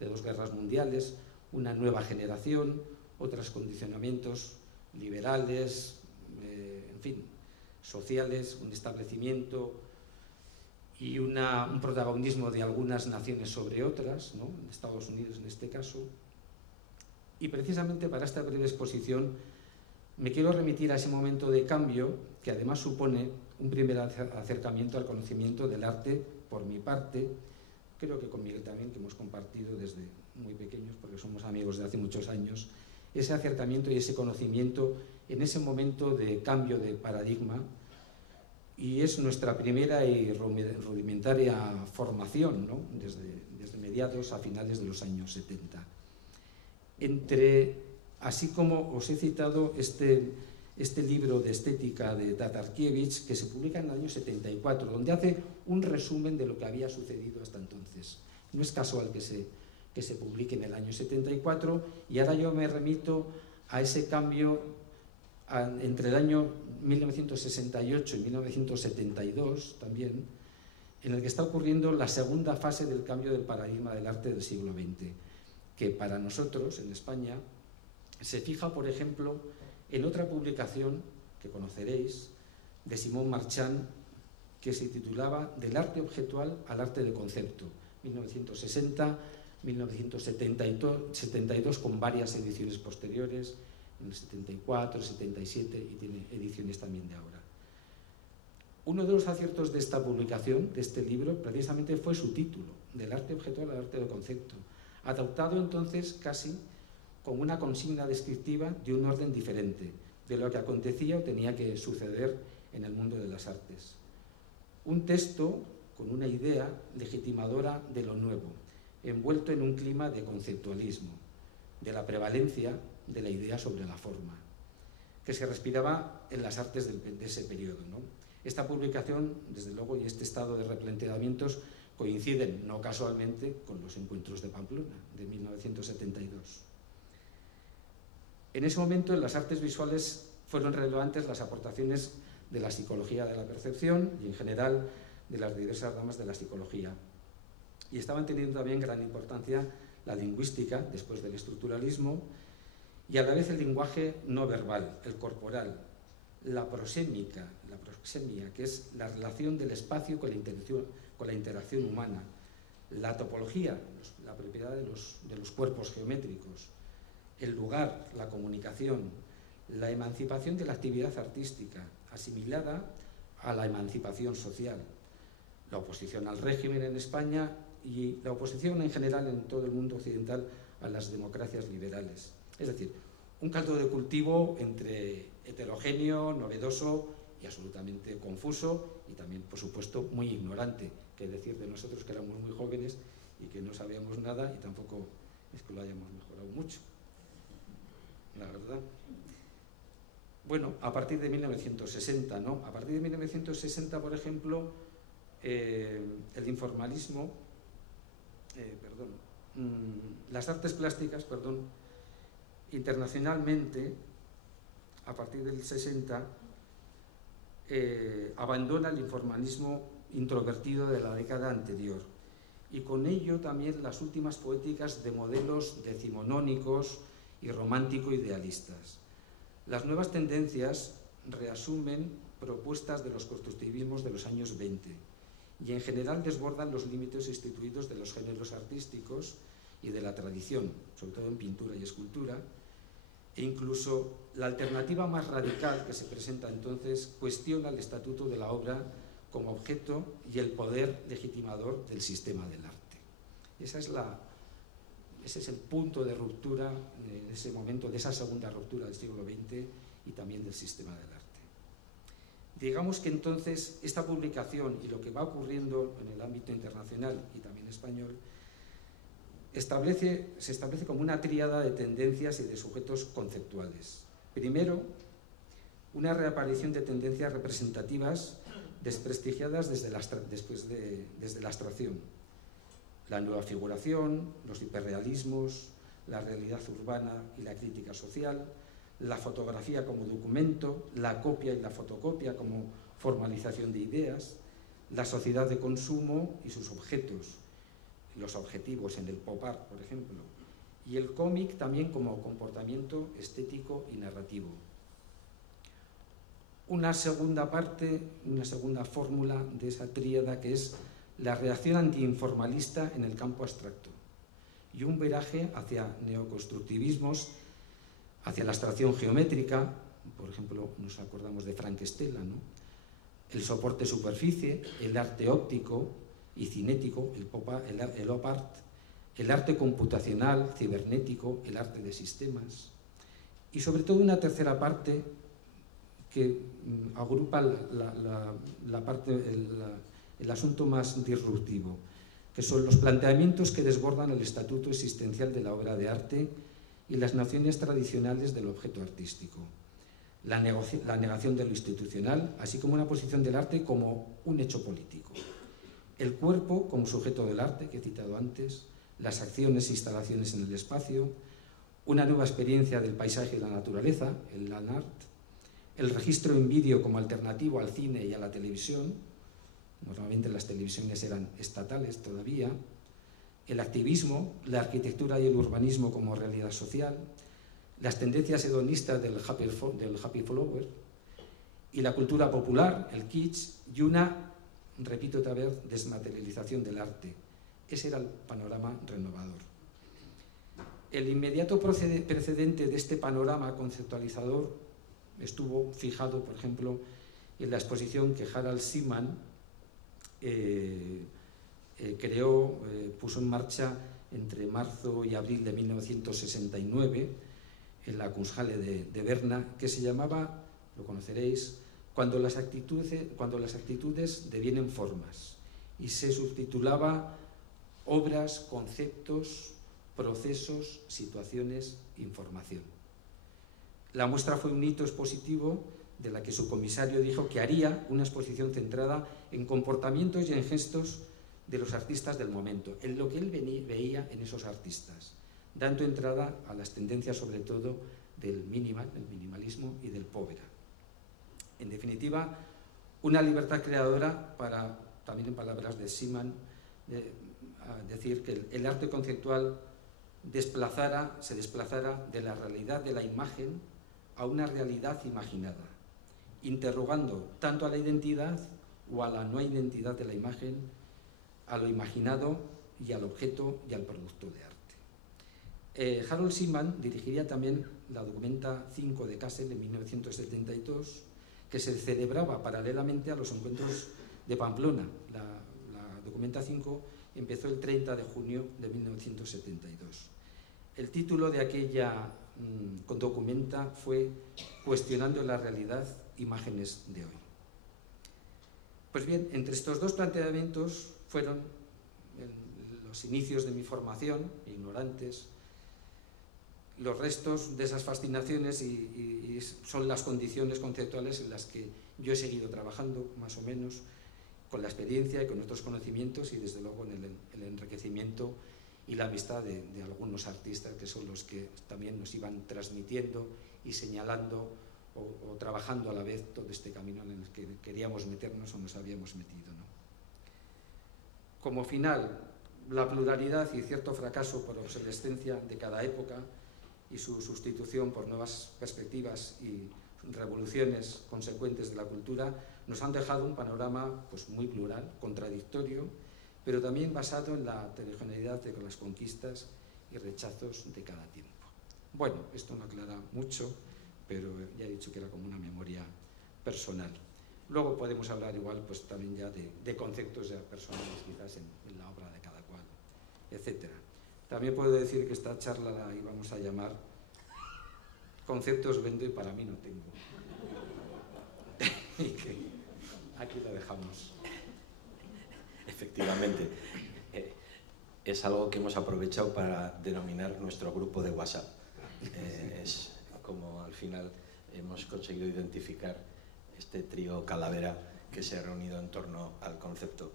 de 2 guerras mundiales, una nueva generación, otros condicionamientos liberales, en fin, sociales, un establecimiento y un protagonismo de algunas naciones sobre otras, ¿no? Estados Unidos en este caso. Y precisamente para esta breve exposición me quiero remitir a ese momento de cambio que además supone un primer acercamiento al conocimiento del arte por mi parte, creo que con Miguel también, que hemos compartido desde muy pequeños, porque somos amigos de hace muchos años, ese acercamiento y ese conocimiento en ese momento de cambio de paradigma, y es nuestra primera y rudimentaria formación, ¿no? desde mediados a finales de los años 70. Así como os he citado este libro de estética de Tatarkiewicz, que se publica en el año 74, donde hace un resumen de lo que había sucedido hasta entonces. No es casual que se publique en el año 74, y ahora yo me remito a ese cambio entre el año 1968 y 1972 también, en el que está ocurriendo la segunda fase del cambio del paradigma del arte del siglo XX, que para nosotros, en España, se fija, por ejemplo, en otra publicación que conoceréis, de Simón Marchand, que se titulaba Del arte objetual al arte de concepto, 1960, 1972, con varias ediciones posteriores, en el 74, 77 y tiene ediciones también de ahora. Uno de los aciertos de esta publicación, de este libro, precisamente fue su título, Del arte objetual al arte de concepto, adoptado entonces casi como una consigna descriptiva de un orden diferente de lo que acontecía o tenía que suceder en el mundo de las artes. Un texto con una idea legitimadora de lo nuevo, envuelto en un clima de conceptualismo, de la prevalencia de la idea sobre la forma, que se respiraba en las artes de ese periodo, ¿no? Esta publicación, desde luego, y este estado de replanteamientos coinciden, no casualmente, con los encuentros de Pamplona, de 1972. En ese momento, en las artes visuales fueron relevantes las aportaciones de la psicología de la percepción y, en general, de las diversas ramas de la psicología. Y estaban teniendo también gran importancia la lingüística, después del estructuralismo, y a la vez el lenguaje no verbal, el corporal, la proxemia, que es la relación del espacio con la interacción humana, la topología, la propiedad de los cuerpos geométricos, el lugar, la comunicación, la emancipación de la actividad artística, asimilada a la emancipación social, la oposición al régimen en España y la oposición en general en todo el mundo occidental a las democracias liberales. Es decir, un caldo de cultivo entre heterogéneo, novedoso y absolutamente confuso y también, por supuesto, muy ignorante, que decir de nosotros que éramos muy jóvenes y que no sabíamos nada y tampoco es que lo hayamos mejorado mucho, la verdad. Bueno, a partir de 1960, ¿no? A partir de 1960, por ejemplo, el informalismo, las artes plásticas, internacionalmente, a partir del 60, abandona el informalismo introvertido de la década anterior y con ello también las últimas poéticas de modelos decimonónicos y romántico-idealistas. Las nuevas tendencias reasumen propuestas de los constructivismos de los años 20 y en general desbordan los límites instituidos de los géneros artísticos y de la tradición, sobre todo en pintura y escultura, e incluso la alternativa más radical que se presenta entonces cuestiona el estatuto de la obra como objeto y el poder legitimador del sistema del arte. Ese es el punto de ruptura en ese momento, de esa segunda ruptura del siglo XX y también del sistema del arte. Digamos que entonces esta publicación y lo que va ocurriendo en el ámbito internacional y también español se establece como una tríada de tendencias y de sujetos conceptuales. Primero, una reaparición de tendencias representativas desprestigiadas desde la abstracción. La nueva figuración, los hiperrealismos, la realidad urbana y la crítica social, la fotografía como documento, la copia y la fotocopia como formalización de ideas, la sociedad de consumo y sus objetos, los objetivos en el pop art, por ejemplo, y el cómic también como comportamiento estético y narrativo. Una segunda parte, una segunda fórmula de esa tríada que es la reacción antiinformalista en el campo abstracto y un viraje hacia neoconstructivismos, hacia la abstracción geométrica, por ejemplo, nos acordamos de Frank Stella, ¿no? El soporte superficie, el arte óptico y cinético, el op art, el arte computacional, cibernético, el arte de sistemas y sobre todo una tercera parte que agrupa el asunto más disruptivo, que son los planteamientos que desbordan el estatuto existencial de la obra de arte y las nociones tradicionales del objeto artístico, la negación de lo institucional, así como una posición del arte como un hecho político, el cuerpo como sujeto del arte, que he citado antes, las acciones e instalaciones en el espacio, una nueva experiencia del paisaje y la naturaleza, el land art, el registro en vídeo como alternativo al cine y a la televisión, normalmente las televisiones eran estatales todavía, el activismo, la arquitectura y el urbanismo como realidad social, las tendencias hedonistas del happy flower y la cultura popular, el kitsch, y una, repito otra vez, desmaterialización del arte. Ese era el panorama renovador. El inmediato precedente de este panorama conceptualizador estuvo fijado, por ejemplo, en la exposición que Harald Seemann puso en marcha entre marzo y abril de 1969 en la Kunsthalle de Berna, que se llamaba, lo conoceréis, Cuando las actitudes devienen formas, y se subtitulaba Obras, conceptos, procesos, situaciones, información. La muestra fue un hito expositivo de la que su comisario dijo que haría una exposición centrada en comportamientos y en gestos de los artistas del momento, en lo que él veía en esos artistas, dando entrada a las tendencias sobre todo del minimalismo y del povera. En definitiva, una libertad creadora para, también en palabras de Seemann, decir que el arte conceptual se desplazara de la realidad de la imagen a una realidad imaginada, interrogando tanto a la identidad o a la no identidad de la imagen, a lo imaginado y al objeto y al producto de arte. Harold Seemann dirigiría también la Documenta 5 de Kassel en 1972, que se celebraba paralelamente a los encuentros de Pamplona. La Documenta 5 empezó el 30 de junio de 1972. El título de aquella documenta fue Cuestionando la realidad, imágenes de hoy. Pues bien, entre estos dos planteamientos fueron los inicios de mi formación, ignorantes, los restos de esas fascinaciones y son las condiciones conceptuales en las que yo he seguido trabajando, más o menos, con la experiencia y con nuestros conocimientos y desde luego en el enriquecimiento y la amistad de algunos artistas que son los que también nos iban transmitiendo y señalando o trabajando a la vez todo este camino en el que queríamos meternos o nos habíamos metido, ¿no? Como final, la pluralidad y cierto fracaso por obsolescencia de cada época y su sustitución por nuevas perspectivas y revoluciones consecuentes de la cultura nos han dejado un panorama pues, muy plural, contradictorio, pero también basado en la heterogeneidad de las conquistas y rechazos de cada tiempo. Bueno, esto no aclara mucho, pero ya he dicho que era como una memoria personal. Luego podemos hablar igual pues, también ya de conceptos ya personales quizás en la obra de cada cual, etc. También puedo decir que esta charla la íbamos a llamar Conceptos vendo y para mí no tengo. Y que aquí lo dejamos. Efectivamente, es algo que hemos aprovechado para denominar nuestro grupo de WhatsApp. Es como al final hemos conseguido identificar este trío calavera que se ha reunido en torno al concepto.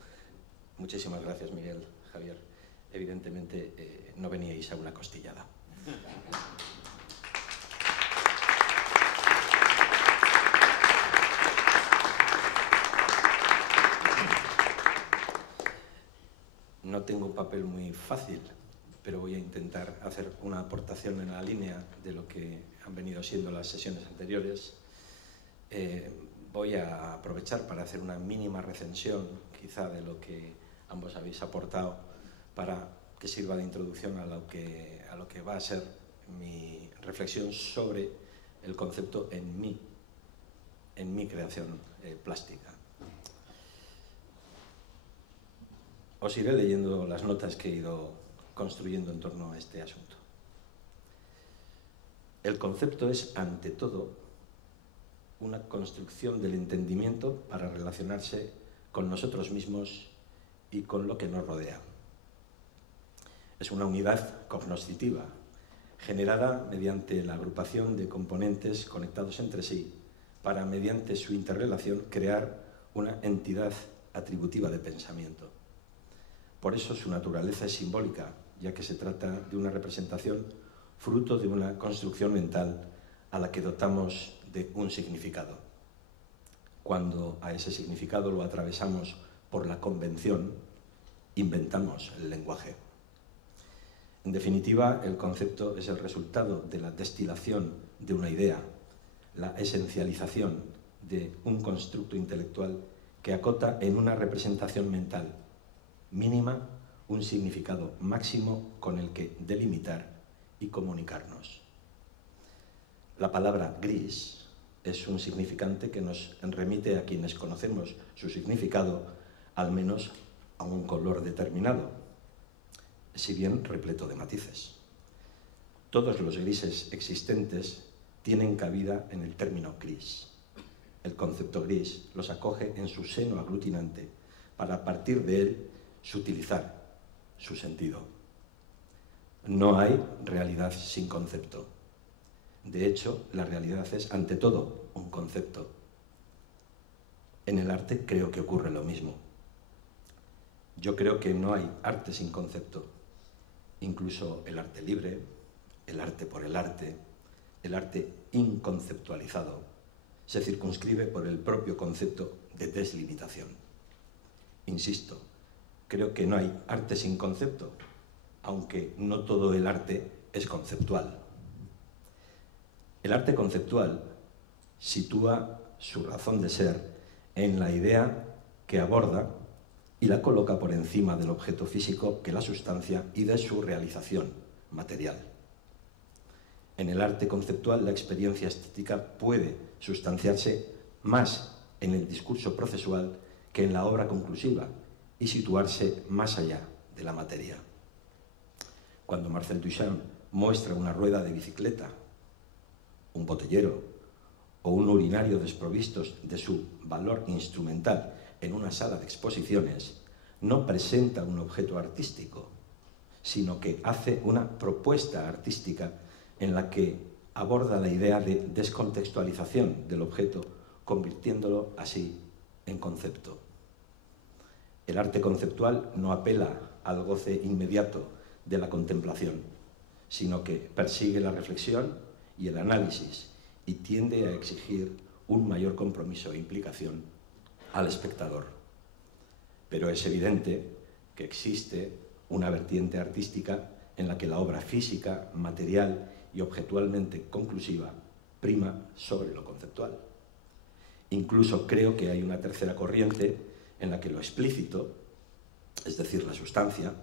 Muchísimas gracias, Miguel, Javier. Evidentemente no veníais a una costillada. No tengo un papel muy fácil, pero voy a intentar hacer una aportación en la línea de lo que han venido siendo las sesiones anteriores. Voy a aprovechar para hacer una mínima recensión, quizá, de lo que ambos habéis aportado, para que sirva de introducción a lo que va a ser mi reflexión sobre el concepto en mi creación plástica. Os iré leyendo las notas que he ido construyendo en torno a este asunto. El concepto es, ante todo, una construcción del entendimiento para relacionarse con nosotros mismos y con lo que nos rodea. Es una unidad cognoscitiva, generada mediante la agrupación de componentes conectados entre sí, para, mediante su interrelación, crear una entidad atributiva de pensamiento. Por eso su naturaleza es simbólica, ya que se trata de una representación fruto de una construcción mental a la que dotamos de un significado. Cuando a ese significado lo atravesamos por la convención, inventamos el lenguaje. En definitiva, el concepto es el resultado de la destilación de una idea, la esencialización de un constructo intelectual que acota en una representación mental mínima un significado máximo con el que delimitar y comunicarnos. La palabra gris es un significante que nos remite a quienes conocemos su significado, al menos a un color determinado, si bien repleto de matices. Todos los grises existentes tienen cabida en el término gris. El concepto gris los acoge en su seno aglutinante para, a partir de él, sutilizar su sentido. No hay realidad sin concepto. De hecho, la realidad es, ante todo, un concepto. En el arte creo que ocurre lo mismo. Yo creo que no hay arte sin concepto. Incluso el arte libre, el arte por el arte inconceptualizado, se circunscribe por el propio concepto de deslimitación. Insisto, creo que no hay arte sin concepto, aunque no todo el arte es conceptual. El arte conceptual sitúa su razón de ser en la idea que aborda y la coloca por encima del objeto físico que la sustancia y de su realización material. En el arte conceptual, la experiencia estética puede sustanciarse más en el discurso procesual que en la obra conclusiva y situarse más allá de la materia. Cuando Marcel Duchamp muestra una rueda de bicicleta, un botellero o un urinario desprovistos de su valor instrumental en una sala de exposiciones, no presenta un objeto artístico, sino que hace una propuesta artística en la que aborda la idea de descontextualización del objeto, convirtiéndolo así en concepto. El arte conceptual no apela al goce inmediato de la contemplación, sino que persigue la reflexión y el análisis y tiende a exigir un mayor compromiso e implicación al espectador. Pero es evidente que existe una vertiente artística en la que la obra física, material y objetualmente conclusiva prima sobre lo conceptual. Incluso creo que hay una tercera corriente en la que lo explícito, es decir, la sustancia,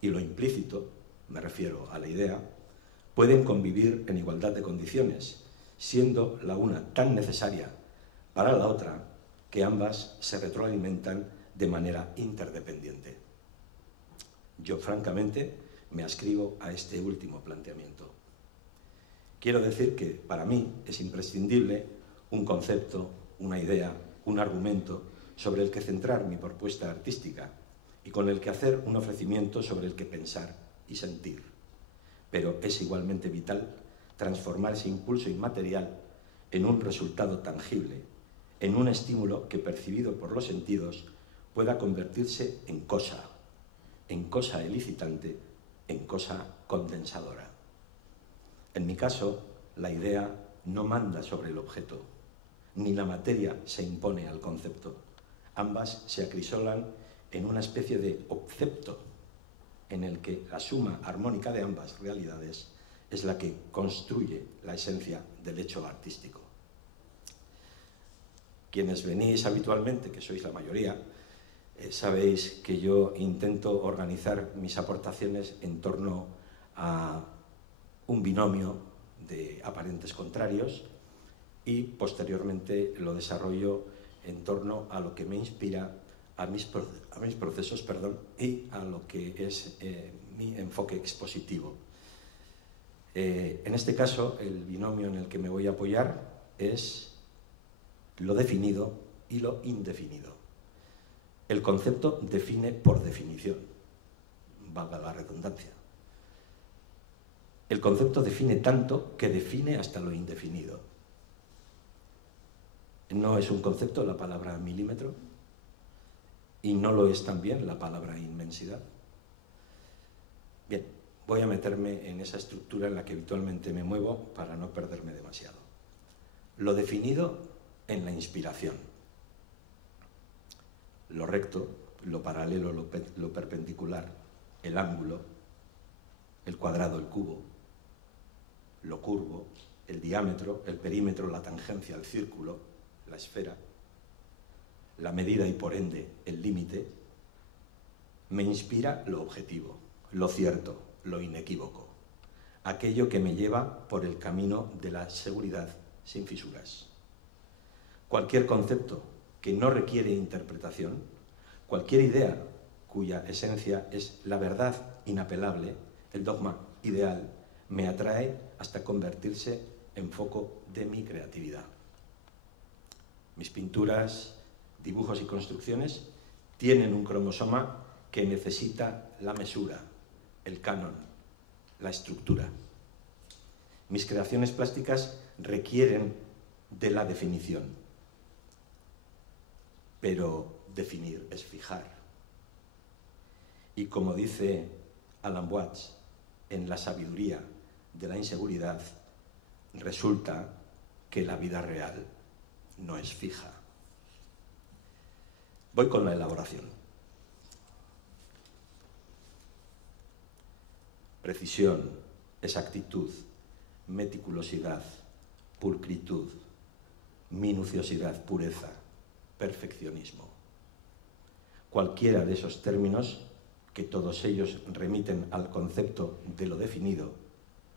y lo implícito, me refiero a la idea, pueden convivir en igualdad de condiciones, siendo la una tan necesaria para la otra que ambas se retroalimentan de manera interdependiente. Yo, francamente, me adscribo a este último planteamiento. Quiero decir que, para mí, es imprescindible un concepto, una idea, un argumento sobre el que centrar mi propuesta artística y con el que hacer un ofrecimiento sobre el que pensar y sentir. Pero es igualmente vital transformar ese impulso inmaterial en un resultado tangible, en un estímulo que, percibido por los sentidos, pueda convertirse en cosa elicitante, en cosa condensadora. En mi caso, la idea no manda sobre el objeto, ni la materia se impone al concepto. Ambas se acrisolan en una especie de obcepto, en el que la suma armónica de ambas realidades es la que construye la esencia del hecho artístico. Quienes venís habitualmente, que sois la mayoría, sabéis que yo intento organizar mis aportaciones en torno a un binomio de aparentes contrarios y posteriormente lo desarrollo en torno a lo que me inspira, a mis procesos, y a lo que es mi enfoque expositivo. En este caso, el binomio en el que me voy a apoyar es lo definido y lo indefinido. El concepto define por definición, valga la redundancia. El concepto define tanto que define hasta lo indefinido. No es un concepto la palabra milímetro y no lo es también la palabra inmensidad. Bien, voy a meterme en esa estructura en la que habitualmente me muevo para no perderme demasiado. Lo definido en la inspiración. Lo recto, lo paralelo, lo perpendicular, el ángulo, el cuadrado, el cubo, lo curvo, el diámetro, el perímetro, la tangencia, el círculo, la esfera, la medida y por ende el límite, me inspira lo objetivo, lo cierto, lo inequívoco. aquello que me lleva por el camino de la seguridad sin fisuras. Cualquier concepto que no requiere interpretación, cualquier idea cuya esencia es la verdad inapelable, el dogma ideal, me atrae hasta convertirse en foco de mi creatividad. Mis pinturas, dibujos y construcciones tienen un cromosoma que necesita la mesura, el canon, la estructura. Mis creaciones plásticas requieren de la definición, pero definir es fijar. Y como dice Alan Watts en La sabiduría de la inseguridad, resulta que la vida real no es fija. Voy con la elaboración. Precisión, exactitud, meticulosidad, pulcritud, minuciosidad, pureza, perfeccionismo. Cualquiera de esos términos, que todos ellos remiten al concepto de lo definido,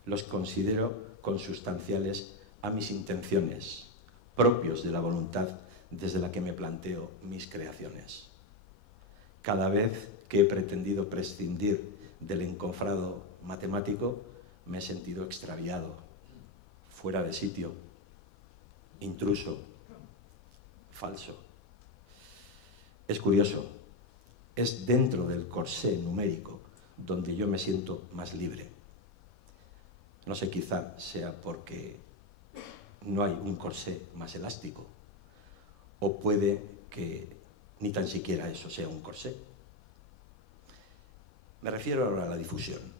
los considero consustanciales a mis intenciones, propios de la voluntad desde la que me planteo mis creaciones. Cada vez que he pretendido prescindir del encofrado matemático, me he sentido extraviado, fuera de sitio, intruso, falso. Es curioso, es dentro del corsé numérico donde yo me siento más libre. No sé, quizá sea porque no hay un corsé más elástico, o puede que ni tan siquiera eso sea un corsé. Me refiero ahora a la difusión.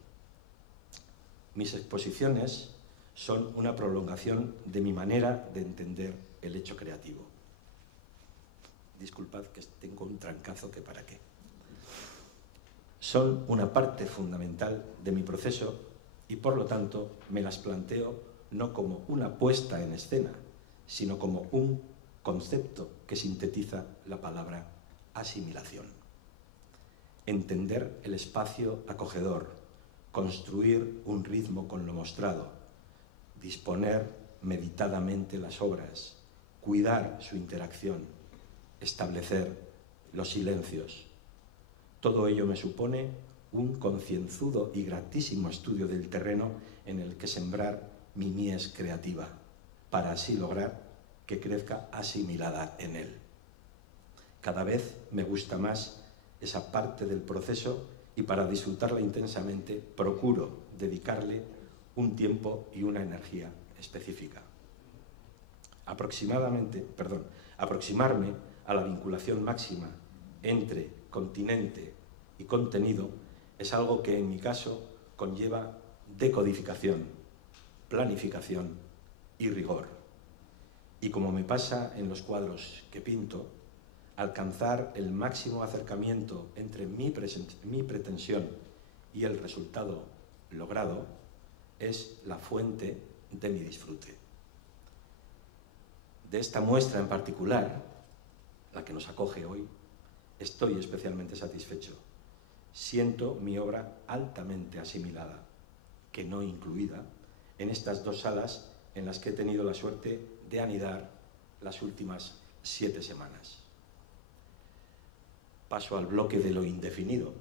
Mis exposiciones son una prolongación de mi manera de entender el hecho creativo. Disculpad que tengo un trancazo que para qué. Son una parte fundamental de mi proceso y por lo tanto me las planteo no como una puesta en escena, sino como un concepto que sintetiza la palabra asimilación. Entender el espacio acogedor, construir un ritmo con lo mostrado, disponer meditadamente las obras, cuidar su interacción, establecer los silencios. Todo ello me supone un concienzudo y gratísimo estudio del terreno en el que sembrar mi mies creativa, para así lograr que crezca asimilada en él. Cada vez me gusta más esa parte del proceso y para disfrutarla intensamente procuro dedicarle un tiempo y una energía específica. Aproximarme a la vinculación máxima entre continente y contenido es algo que en mi caso conlleva decodificación, planificación y rigor. Y como me pasa en los cuadros que pinto, alcanzar el máximo acercamiento entre mi pretensión y el resultado logrado es la fuente de mi disfrute. De esta muestra en particular, la que nos acoge hoy, estoy especialmente satisfecho. Siento mi obra altamente asimilada, que no incluida, en estas dos salas en las que he tenido la suerte de anidar las últimas 7 semanas. Paso al bloque de lo indefinido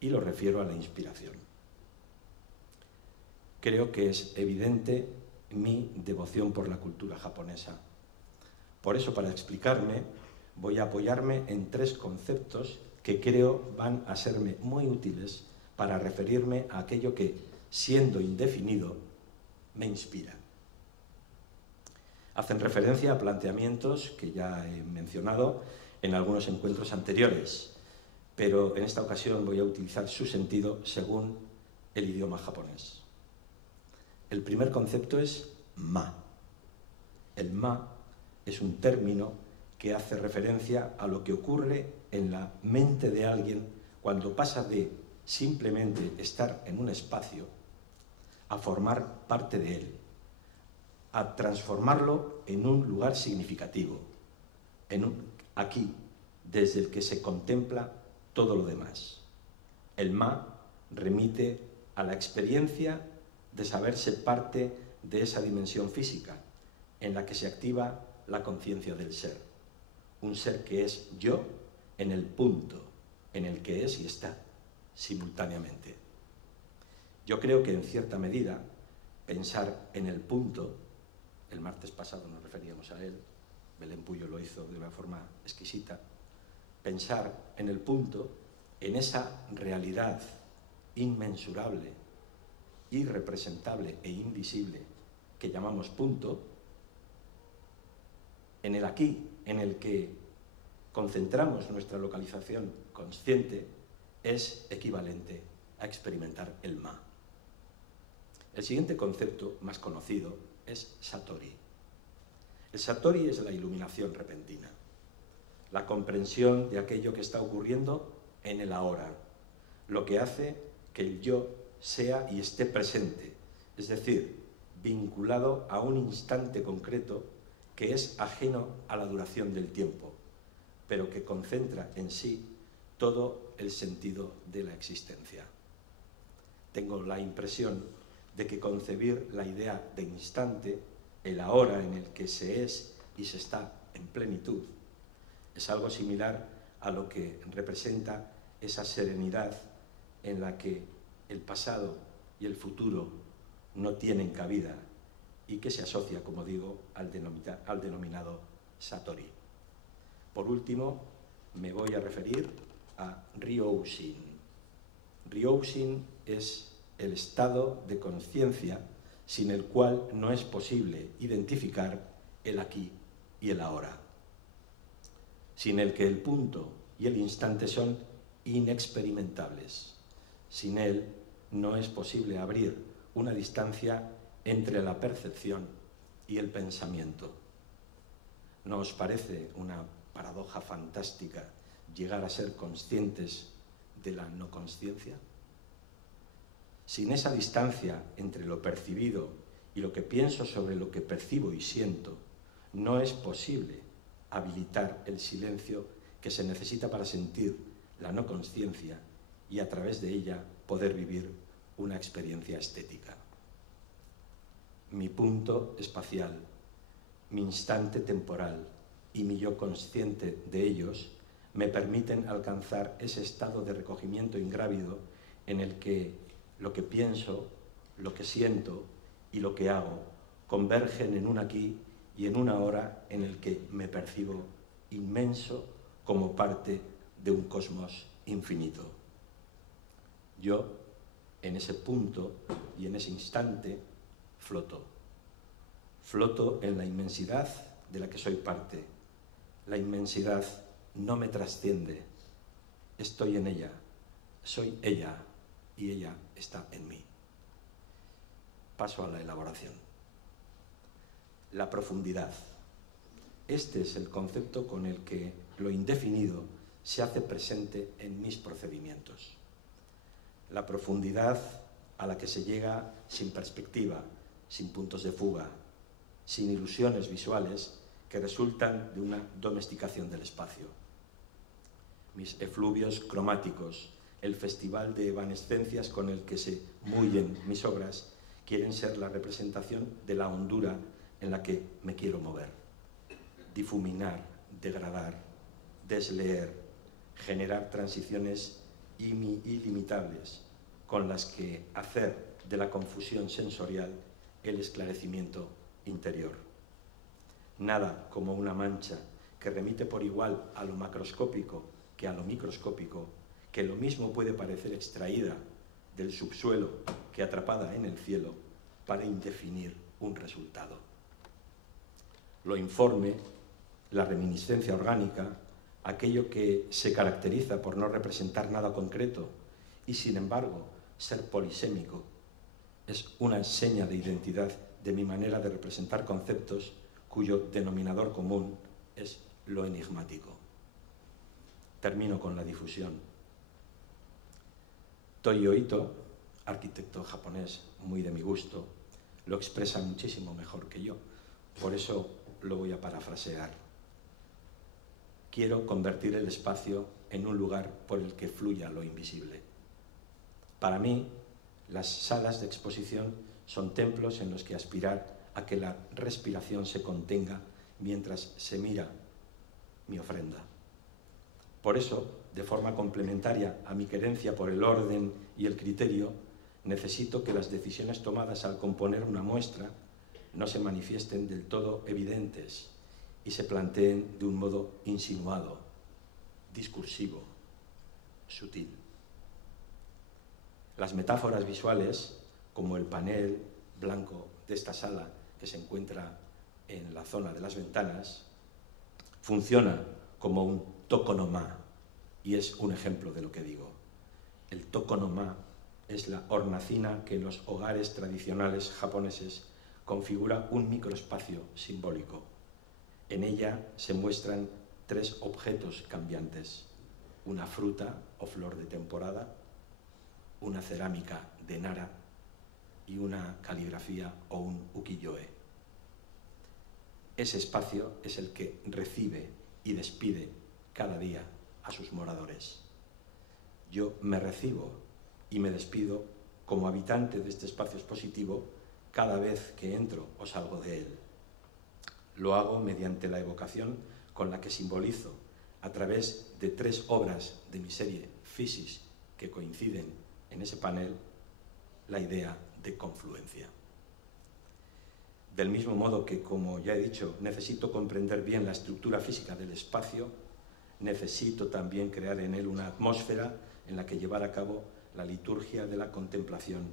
y lo refiero a la inspiración. Creo que es evidente mi devoción por la cultura japonesa. Por eso, para explicarme, voy a apoyarme en 3 conceptos que creo van a serme muy útiles para referirme a aquello que, siendo indefinido, me inspira. Hacen referencia a planteamientos que ya he mencionado en algunos encuentros anteriores, pero en esta ocasión voy a utilizar su sentido según el idioma japonés. El primer concepto es ma. El ma es un término que hace referencia a lo que ocurre en la mente de alguien cuando pasa de simplemente estar en un espacio a formar parte de él, a transformarlo en un lugar significativo, aquí, desde el que se contempla todo lo demás. El ma remite a la experiencia de saberse parte de esa dimensión física en la que se activa la conciencia del ser. Un ser que es yo en el punto en el que es y está simultáneamente. Yo creo que en cierta medida pensar en el punto, el martes pasado nos referíamos a él, Belén Puyo lo hizo de una forma exquisita, pensar en el punto, en esa realidad inmensurable, irrepresentable e invisible que llamamos punto, en el aquí, en el que concentramos nuestra localización consciente, es equivalente a experimentar el ma. El siguiente concepto más conocido es Satori. El Satori es la iluminación repentina, la comprensión de aquello que está ocurriendo en el ahora, lo que hace que el yo sea y esté presente, es decir, vinculado a un instante concreto que es ajeno a la duración del tiempo, pero que concentra en sí todo el sentido de la existencia. Tengo la impresión de que concebir la idea de instante, el ahora en el que se es y se está en plenitud, es algo similar a lo que representa esa serenidad en la que el pasado y el futuro no tienen cabida y que se asocia, como digo, al denominado Satori. Por último, me voy a referir a Ryo-Shin. Ryo-Shin es el estado de conciencia sin el cual no es posible identificar el aquí y el ahora, sin el que el punto y el instante son inexperimentables. Sin él no es posible abrir una distancia entre la percepción y el pensamiento. ¿No os parece una paradoja fantástica llegar a ser conscientes de la no consciencia? Sin esa distancia entre lo percibido y lo que pienso sobre lo que percibo y siento, no es posible habilitar el silencio que se necesita para sentir la no consciencia y a través de ella poder vivir una experiencia estética. Mi punto espacial, mi instante temporal y mi yo consciente de ellos me permiten alcanzar ese estado de recogimiento ingrávido en el que lo que pienso, lo que siento y lo que hago convergen en un aquí y en una ahora en el que me percibo inmenso como parte de un cosmos infinito. Yo, en ese punto y en ese instante, floto. Floto en la inmensidad de la que soy parte. La inmensidad no me trasciende. Estoy en ella. Soy ella y ella está en mí. Paso a la elaboración. La profundidad. Este es el concepto con el que lo indefinido se hace presente en mis procedimientos. La profundidad a la que se llega sin perspectiva, sin puntos de fuga, sin ilusiones visuales que resultan de una domesticación del espacio. Mis efluvios cromáticos, el festival de evanescencias con el que se mullen mis obras, quieren ser la representación de la hondura en la que me quiero mover. Difuminar, degradar, desleer, generar transiciones ilimitables con las que hacer de la confusión sensorial el esclarecimiento interior. Nada como una mancha que remite por igual a lo macroscópico que a lo microscópico, que lo mismo puede parecer extraída del subsuelo que atrapada en el cielo para indefinir un resultado. Lo informe, la reminiscencia orgánica, aquello que se caracteriza por no representar nada concreto y, sin embargo, ser polisémico, es una seña de identidad de mi manera de representar conceptos cuyo denominador común es lo enigmático. Termino con la difusión. Toyo Ito, arquitecto japonés muy de mi gusto, lo expresa muchísimo mejor que yo, por eso lo voy a parafrasear. Quiero convertir el espacio en un lugar por el que fluya lo invisible. Para mí, las salas de exposición Son templos en los que aspirar a que la respiración se contenga mientras se mira mi ofrenda. Por eso, de forma complementaria a mi querencia por el orden y el criterio, necesito que las decisiones tomadas al componer una muestra no se manifiesten del todo evidentes y se planteen de un modo insinuado, discursivo, sutil. Las metáforas visuales, como el panel blanco de esta sala que se encuentra en la zona de las ventanas, funciona como un tokonoma, y es un ejemplo de lo que digo. El tokonoma es la hornacina que en los hogares tradicionales japoneses configura un microespacio simbólico. En ella se muestran 3 objetos cambiantes: una fruta o flor de temporada, una cerámica de Nara y una caligrafía o un ukiyo-e. Ese espacio es el que recibe y despide cada día a sus moradores. Yo me recibo y me despido como habitante de este espacio expositivo cada vez que entro o salgo de él. Lo hago mediante la evocación con la que simbolizo, a través de 3 obras de mi serie Physis que coinciden en ese panel, la idea de confluencia. Del mismo modo que, como ya he dicho, necesito comprender bien la estructura física del espacio, necesito también crear en él una atmósfera en la que llevar a cabo la liturgia de la contemplación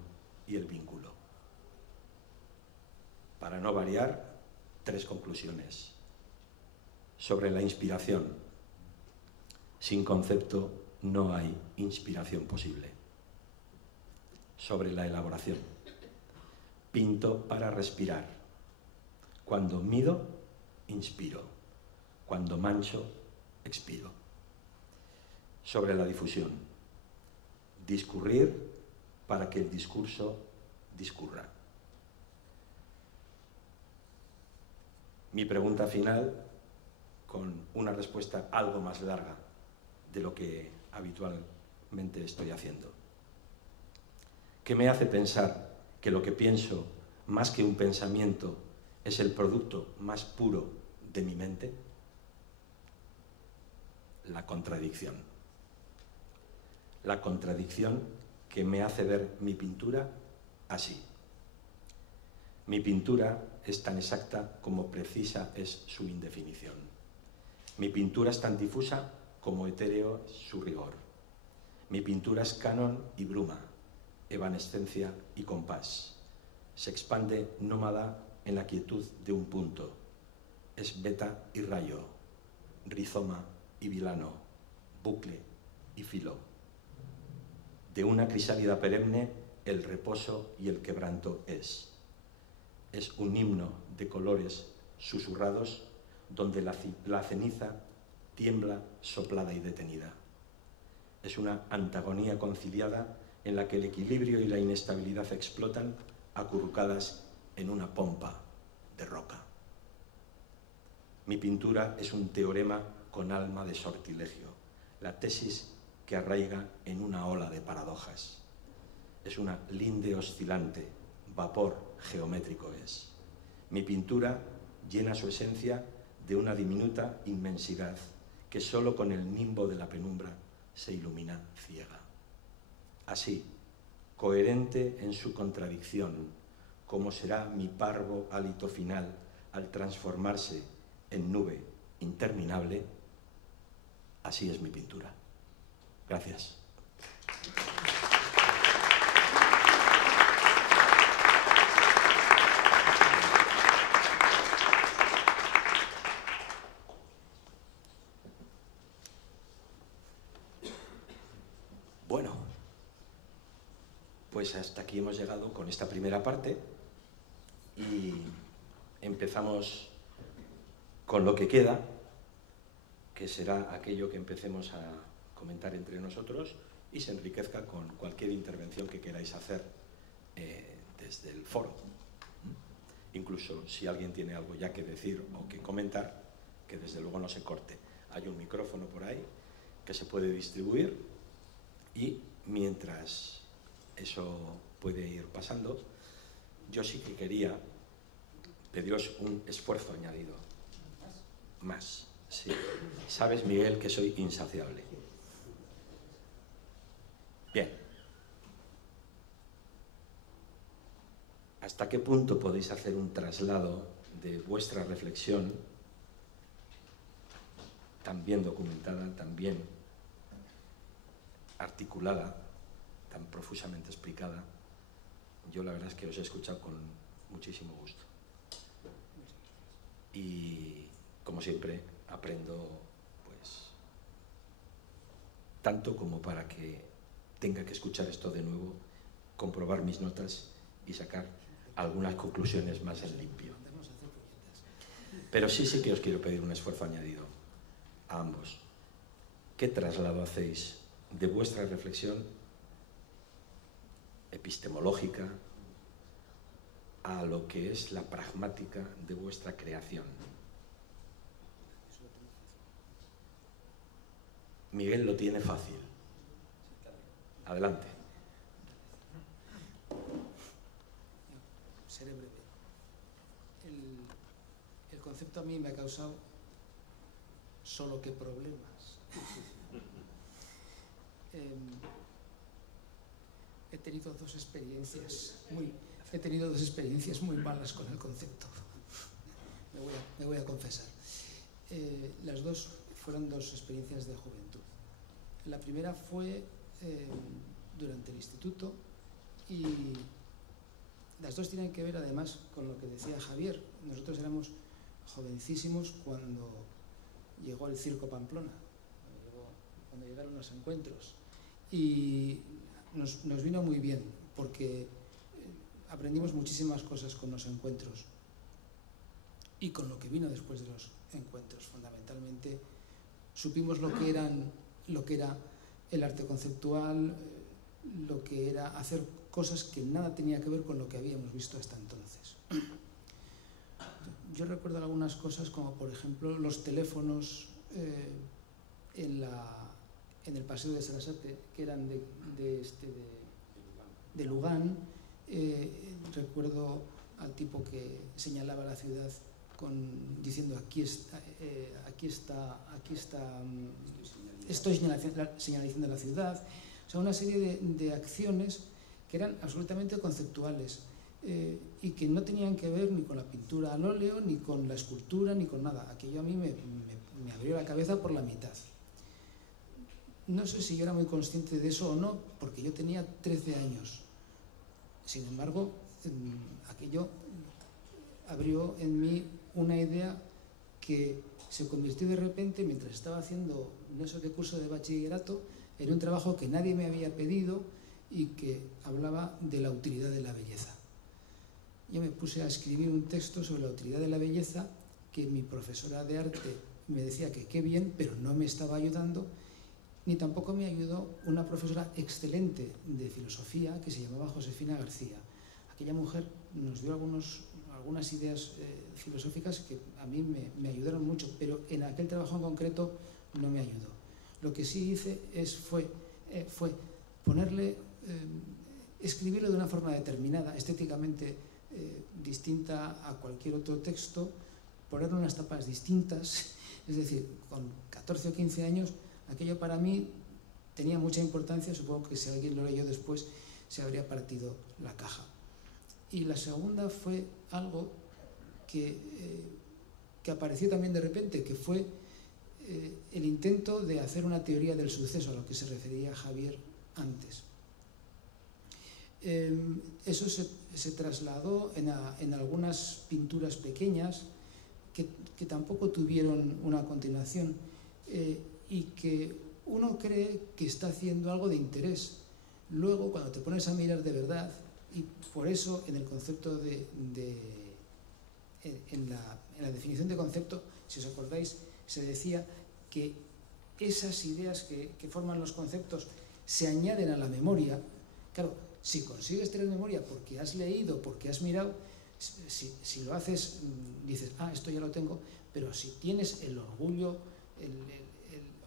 y el vínculo. Para no variar, 3 conclusiones. Sobre la inspiración. Sin concepto no hay inspiración posible. Sobre la elaboración. Pinto para respirar. Cuando mido, inspiro. Cuando mancho, expiro. Sobre la difusión. Discurrir para que el discurso discurra. Mi pregunta final, con una respuesta algo más larga de lo que habitualmente estoy haciendo. ¿Qué me hace pensar que lo que pienso, más que un pensamiento, es el producto más puro de mi mente? La contradicción. La contradicción que me hace ver mi pintura así. Mi pintura es tan exacta como precisa es su indefinición. Mi pintura es tan difusa como etéreo su rigor. Mi pintura es canon y bruma, evanescencia y compás. Se expande nómada en la quietud de un punto. Es beta y rayo, rizoma y vilano, bucle y filo. De una crisálida perenne, el reposo y el quebranto es. Es un himno de colores susurrados donde la ceniza tiembla soplada y detenida. Es una antagonía conciliada en la que el equilibrio y la inestabilidad explotan acurrucadas en una pompa de roca. Mi pintura es un teorema con alma de sortilegio, la tesis que arraiga en una ola de paradojas. Es una linde oscilante, vapor geométrico es. Mi pintura llena su esencia de una diminuta inmensidad que solo con el nimbo de la penumbra se ilumina ciega. Así, coherente en su contradicción, como será mi parvo hálito final al transformarse en nube interminable, así es mi pintura. Gracias. Bueno, pues hasta aquí hemos llegado con esta primera parte y empezamos con lo que queda, que será aquello que empecemos a comentar entre nosotros y se enriquezca con cualquier intervención que queráis hacer desde el foro. Incluso si alguien tiene algo ya que decir o que comentar, que desde luego no se corte. Hay un micrófono por ahí que se puede distribuir y mientras eso puede ir pasando, yo sí que quería pediros un esfuerzo añadido. Más, sí. Sabes, Miguel, que soy insaciable. Bien. ¿Hasta qué punto podéis hacer un traslado de vuestra reflexión, tan bien documentada, tan bien articulada, tan profusamente explicada? Yo la verdad es que os he escuchado con muchísimo gusto. Y, como siempre, aprendo, pues, tanto como para que tenga que escuchar esto de nuevo, comprobar mis notas y sacar algunas conclusiones más en limpio. Pero sí que os quiero pedir un esfuerzo añadido a ambos. ¿Qué traslado hacéis de vuestra reflexión epistemológica a lo que es la pragmática de vuestra creación? Miguel lo tiene fácil. Adelante. Seré breve. El concepto a mí me ha causado solo que problemas. He tenido dos experiencias muy malas con el concepto. Me voy a confesar. Las dos fueron dos experiencias de juventud. La primera fue durante el instituto y las dos tienen que ver además con lo que decía Javier. Nosotros éramos jovencísimos cuando llegó el Circo Pamplona, cuando llegaron los encuentros. Y nos vino muy bien porque aprendimos muchísimas cosas con los encuentros y con lo que vino después de los encuentros. Fundamentalmente supimos lo que era el arte conceptual, lo que era hacer cosas que nada tenía que ver con lo que habíamos visto hasta entonces. Yo recuerdo algunas cosas como, por ejemplo, los teléfonos en el Paseo de Sarasate, que eran de Lugán. Recuerdo al tipo que señalaba la ciudad diciendo estoy señalizando la ciudad. O sea, una serie de acciones que eran absolutamente conceptuales y que no tenían que ver ni con la pintura al óleo, ni con la escultura, ni con nada. Aquello a mí me abrió la cabeza por la mitad. No sé si yo era muy consciente de eso o no, porque yo tenía 13 años. Sin embargo, aquello abrió en mí una idea que se convirtió de repente, mientras estaba haciendo no sé qué curso de bachillerato, en un trabajo que nadie me había pedido y que hablaba de la utilidad de la belleza. Yo me puse a escribir un texto sobre la utilidad de la belleza que mi profesora de arte me decía que qué bien, pero no me estaba ayudando, ni tampoco me ayudó una profesora excelente de filosofía que se llamaba Josefina García. Aquella mujer nos dio algunas ideas filosóficas que a mí me ayudaron mucho, pero en aquel trabajo en concreto no me ayudó. Lo que sí hice fue escribirlo de una forma determinada, estéticamente distinta a cualquier otro texto, ponerlo en unas tapas distintas. Es decir, con 14 o 15 años, aquello para mí tenía mucha importancia. Supongo que si alguien lo leyó después se habría partido la caja. Y la segunda fue algo que apareció también de repente, que fue el intento de hacer una teoría del suceso, a lo que se refería Javier antes. Eso se trasladó en algunas pinturas pequeñas que tampoco tuvieron una continuación y que uno cree que está haciendo algo de interés. Luego, cuando te pones a mirar de verdad, y por eso en el concepto en la definición de concepto, si os acordáis, se decía que esas ideas que forman los conceptos se añaden a la memoria. Claro, si consigues tener memoria porque has leído, porque has mirado, si lo haces, dices, esto ya lo tengo, pero si tienes el orgullo, el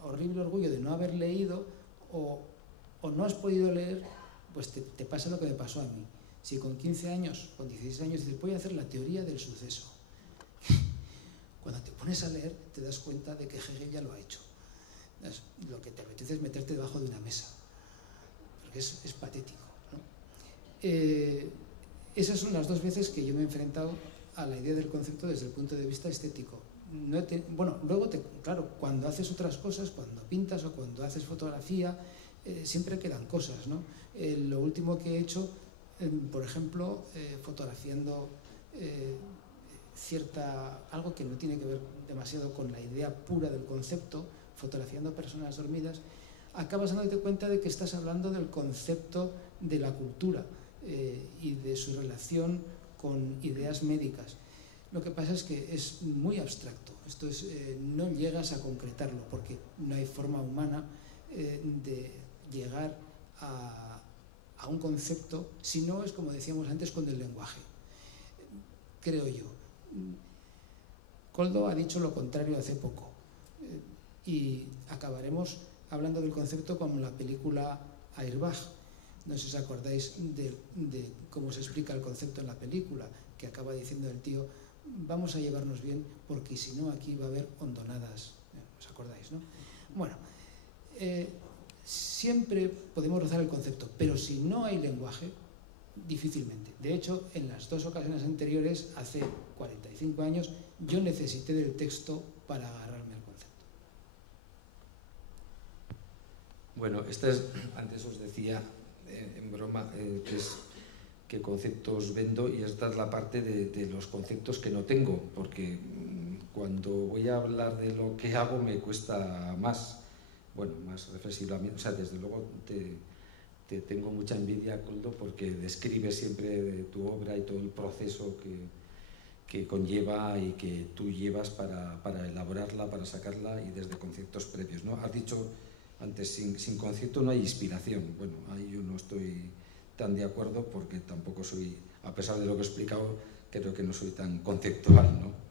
horrible orgullo de no haber leído o no has podido leer, pues te pasa lo que me pasó a mí. Si con 15 años, con 16 años dices, voy a hacer la teoría del suceso, cuando te pones a leer te das cuenta de que Hegel ya lo ha hecho. Lo que te apetece es meterte debajo de una mesa, porque es patético, ¿no? Esas son las dos veces que yo me he enfrentado a la idea del concepto desde el punto de vista estético. Bueno, luego, claro, cuando haces otras cosas, cuando pintas o cuando haces fotografía, siempre quedan cosas, ¿no? Lo último que he hecho, por ejemplo, fotografiando algo que no tiene que ver demasiado con la idea pura del concepto, fotografiando personas dormidas, acabas dándote cuenta de que estás hablando del concepto de la cultura y de su relación con ideas médicas. Lo que pasa es que es muy abstracto, no llegas a concretarlo porque no hay forma humana de llegar a un concepto, si no es como decíamos antes con el lenguaje, creo yo. Koldo ha dicho lo contrario hace poco y acabaremos hablando del concepto como la película Airbag. No sé si os acordáis de cómo se explica el concepto en la película, que acaba diciendo el tío, vamos a llevarnos bien porque si no aquí va a haber hondonadas. ¿Os acordáis, no? Bueno, siempre podemos rozar el concepto, pero si no hay lenguaje, difícilmente. De hecho, en las dos ocasiones anteriores, hace 45 años, yo necesité del texto para agarrarme al concepto. Bueno, antes os decía en broma qué conceptos vendo, y esta es la parte de los conceptos que no tengo, porque cuando voy a hablar de lo que hago me cuesta más, bueno, más reflexivamente, o sea, desde luego te tengo mucha envidia, Koldo, porque describes siempre tu obra y todo el proceso que conlleva y que tú llevas para elaborarla, para sacarla, y desde conceptos previos, ¿no? Has dicho antes, sin concepto no hay inspiración. Bueno, ahí yo no estoy tan de acuerdo porque tampoco soy, a pesar de lo que he explicado, creo que no soy tan conceptual, ¿no?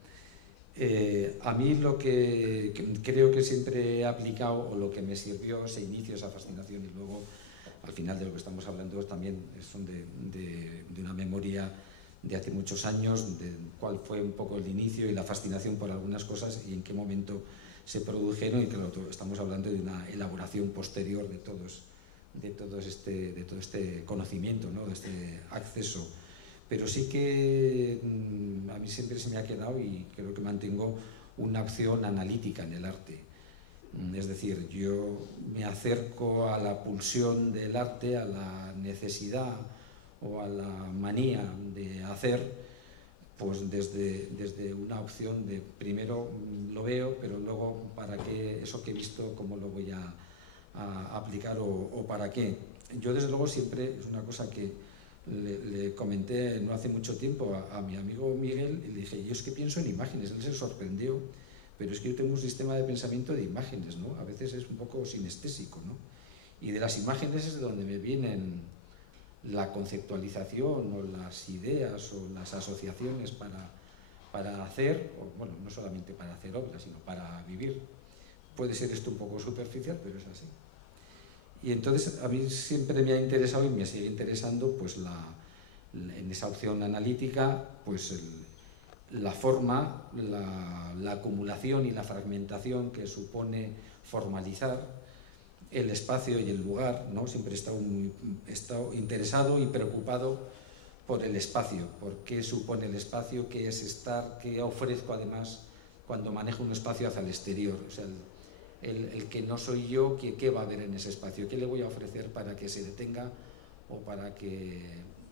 A mí lo que creo que siempre he aplicado, o lo que me sirvió ese inicio, esa fascinación, y luego al final de lo que estamos hablando también son de una memoria de hace muchos años, de cuál fue un poco el inicio y la fascinación por algunas cosas y en qué momento se produjeron, y claro, estamos hablando de una elaboración posterior de todo este conocimiento, ¿no? De este acceso. Pero sí que a mí siempre se me ha quedado, y creo que mantengo, una acción analítica en el arte. Es decir, yo me acerco a la pulsión del arte, a la necesidad o a la manía de hacer, pues desde una opción de primero lo veo, pero luego para qué, eso que he visto, cómo lo voy a aplicar o para qué. Yo desde luego siempre, es una cosa que le comenté no hace mucho tiempo a mi amigo Miguel, y le dije, yo es que pienso en imágenes. Él se sorprendió, pero es que yo tengo un sistema de pensamiento de imágenes, ¿no? A veces es un poco sinestésico, ¿no? Y de las imágenes es de donde me vienen la conceptualización o las ideas o las asociaciones para hacer, o, bueno, no solamente para hacer obras, sino para vivir. Puede ser esto un poco superficial, pero es así. Y entonces a mí siempre me ha interesado y me sigue interesando, pues en esa opción analítica, pues la forma, la acumulación y la fragmentación que supone formalizar el espacio y el lugar, ¿no? Siempre he estado interesado y preocupado por el espacio, por qué supone el espacio, qué es estar, qué ofrezco además cuando manejo un espacio hacia el exterior. O sea, el que no soy yo, ¿qué va a haber en ese espacio? ¿Qué le voy a ofrecer para que se detenga o para que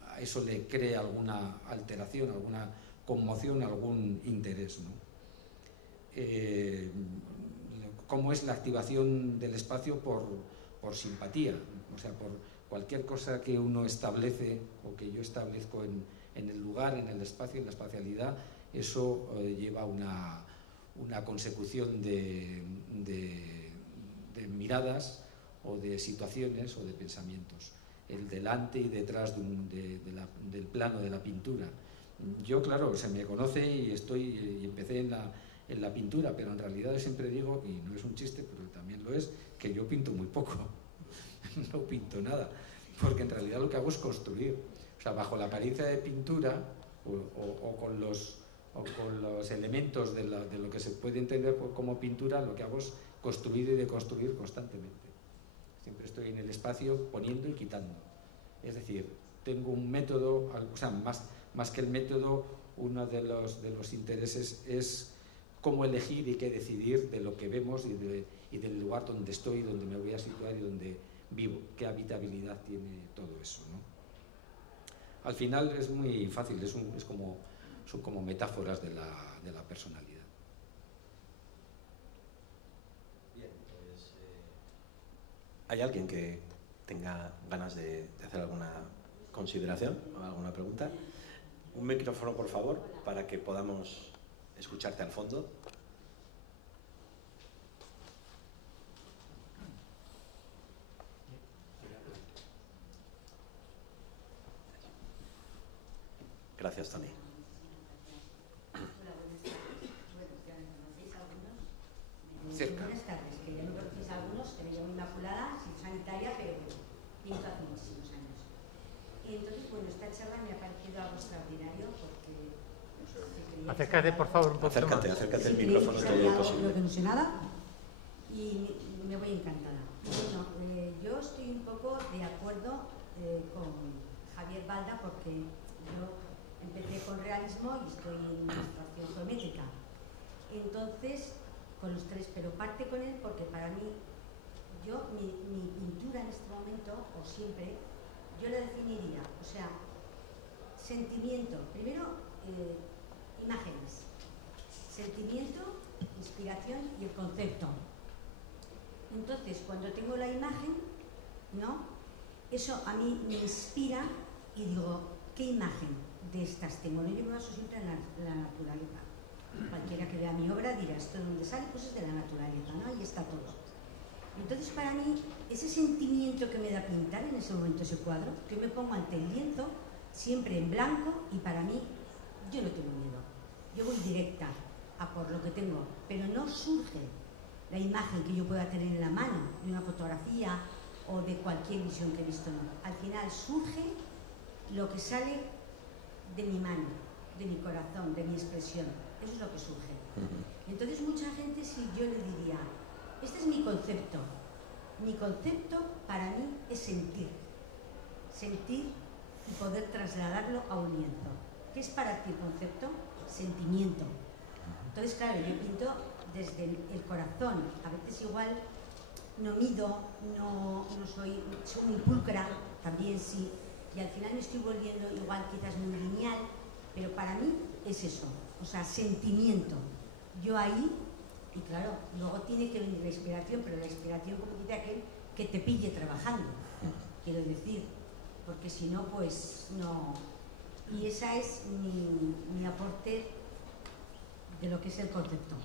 a eso le cree alguna alteración, alguna conmoción, algún interés, ¿no? Cómo es la activación del espacio por simpatía, o sea, por cualquier cosa que uno establece o que yo establezco en el lugar, en el espacio, en la espacialidad, eso lleva una consecución de miradas o de situaciones o de pensamientos, el delante y detrás del plano de la pintura. Yo, claro, se me conoce y empecé en la pintura, pero en realidad yo siempre digo, y no es un chiste, pero también lo es, que yo pinto muy poco, no pinto nada, porque en realidad lo que hago es construir. O sea, bajo la apariencia de pintura o con los elementos de lo que se puede entender como pintura, lo que hago es construir y deconstruir constantemente. Siempre estoy en el espacio poniendo y quitando. Es decir, tengo un método, o sea, más que el método, uno de los intereses es cómo elegir y qué decidir de lo que vemos y del lugar donde estoy, donde me voy a situar y donde vivo, qué habitabilidad tiene todo eso, ¿no? Al final es muy fácil, son como metáforas de la personalidad. Bien, pues, ¿hay alguien que tenga ganas de hacer alguna consideración o alguna pregunta? Un micrófono, por favor, para que podamos escucharte al fondo. Gracias, Tony. Cerca. Buenas tardes, que ya me conocéis algunos, que me llamo Inmaculada, soy sanitaria, pero pinto hace muchísimos años. Y entonces, bueno, esta charla me ha parecido algo extraordinario porque... Acércate, por favor, un poco más. Acércate el micrófono todo lo posible. Lo que no sé nada y me voy encantada. Bueno, yo estoy un poco de acuerdo con Javier Balda porque yo empecé con realismo y estoy en abstracción geométrica. Entonces, con los tres, pero parte con él porque para mí, mi pintura en este momento, o siempre, yo la definiría, o sea, sentimiento, primero, imágenes, sentimiento, inspiración y el concepto. Entonces, cuando tengo la imagen, ¿no? Eso a mí me inspira y digo, ¿qué imagen de estas tengo? No, yo me baso siempre en la naturaleza. Cualquiera que vea mi obra dirá, ¿esto de dónde sale? Pues es de la naturaleza, ¿no? Ahí está todo. Entonces, para mí, ese sentimiento que me da pintar en ese momento ese cuadro, que me pongo ante el lienzo, siempre en blanco, y para mí, yo no tengo miedo. Yo voy directa a por lo que tengo, pero no surge la imagen que yo pueda tener en la mano de una fotografía o de cualquier visión que he visto, no. Al final surge lo que sale de mi mano, de mi corazón, de mi expresión. Eso es lo que surge. Entonces mucha gente, si yo le diría, este es mi concepto para mí es sentir y poder trasladarlo a un lienzo. ¿Qué es para ti el concepto? Sentimiento. Entonces, claro, yo pinto desde el corazón. A veces igual no mido, no soy muy pulcra, también sí, y al final me estoy volviendo igual quizás muy lineal, pero para mí es eso, o sea, sentimiento. Yo ahí, y claro, luego tiene que venir la inspiración, pero la inspiración, como dice aquel, que te pille trabajando, quiero decir, porque si no, pues no. Y esa es mi aporte de lo que es el concepto.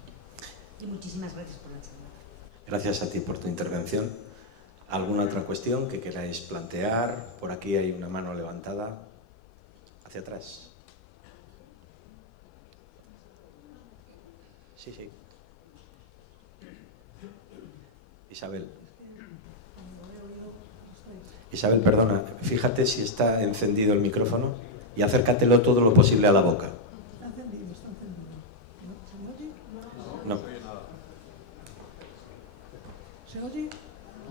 Y muchísimas gracias por la charla. Gracias a ti por tu intervención. ¿Alguna otra cuestión que queráis plantear? Por aquí hay una mano levantada. Hacia atrás. Sí, sí. Isabel. Isabel, perdona, fíjate si está encendido el micrófono y acércatelo todo lo posible a la boca. Está encendido, está encendido. ¿Se me oye? No. ¿Se oye?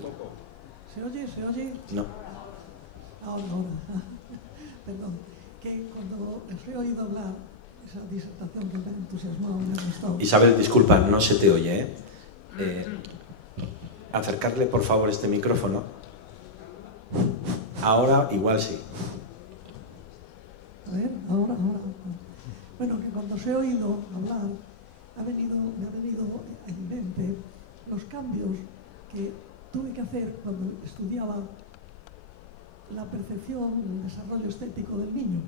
Poco. ¿Se oye? ¿Se oye? No. Ahora. Perdón. Que cuando les he oído hablar, esa disertación que me entusiasmó, me ha gustado. Isabel, disculpa, no se te oye, ¿eh? Acercarle, por favor, este micrófono. Ahora igual sí. A ver, ahora. Bueno, que cuando os he oído hablar, me ha venido en mente los cambios que tuve que hacer cuando estudiaba la percepción, el desarrollo estético del niño.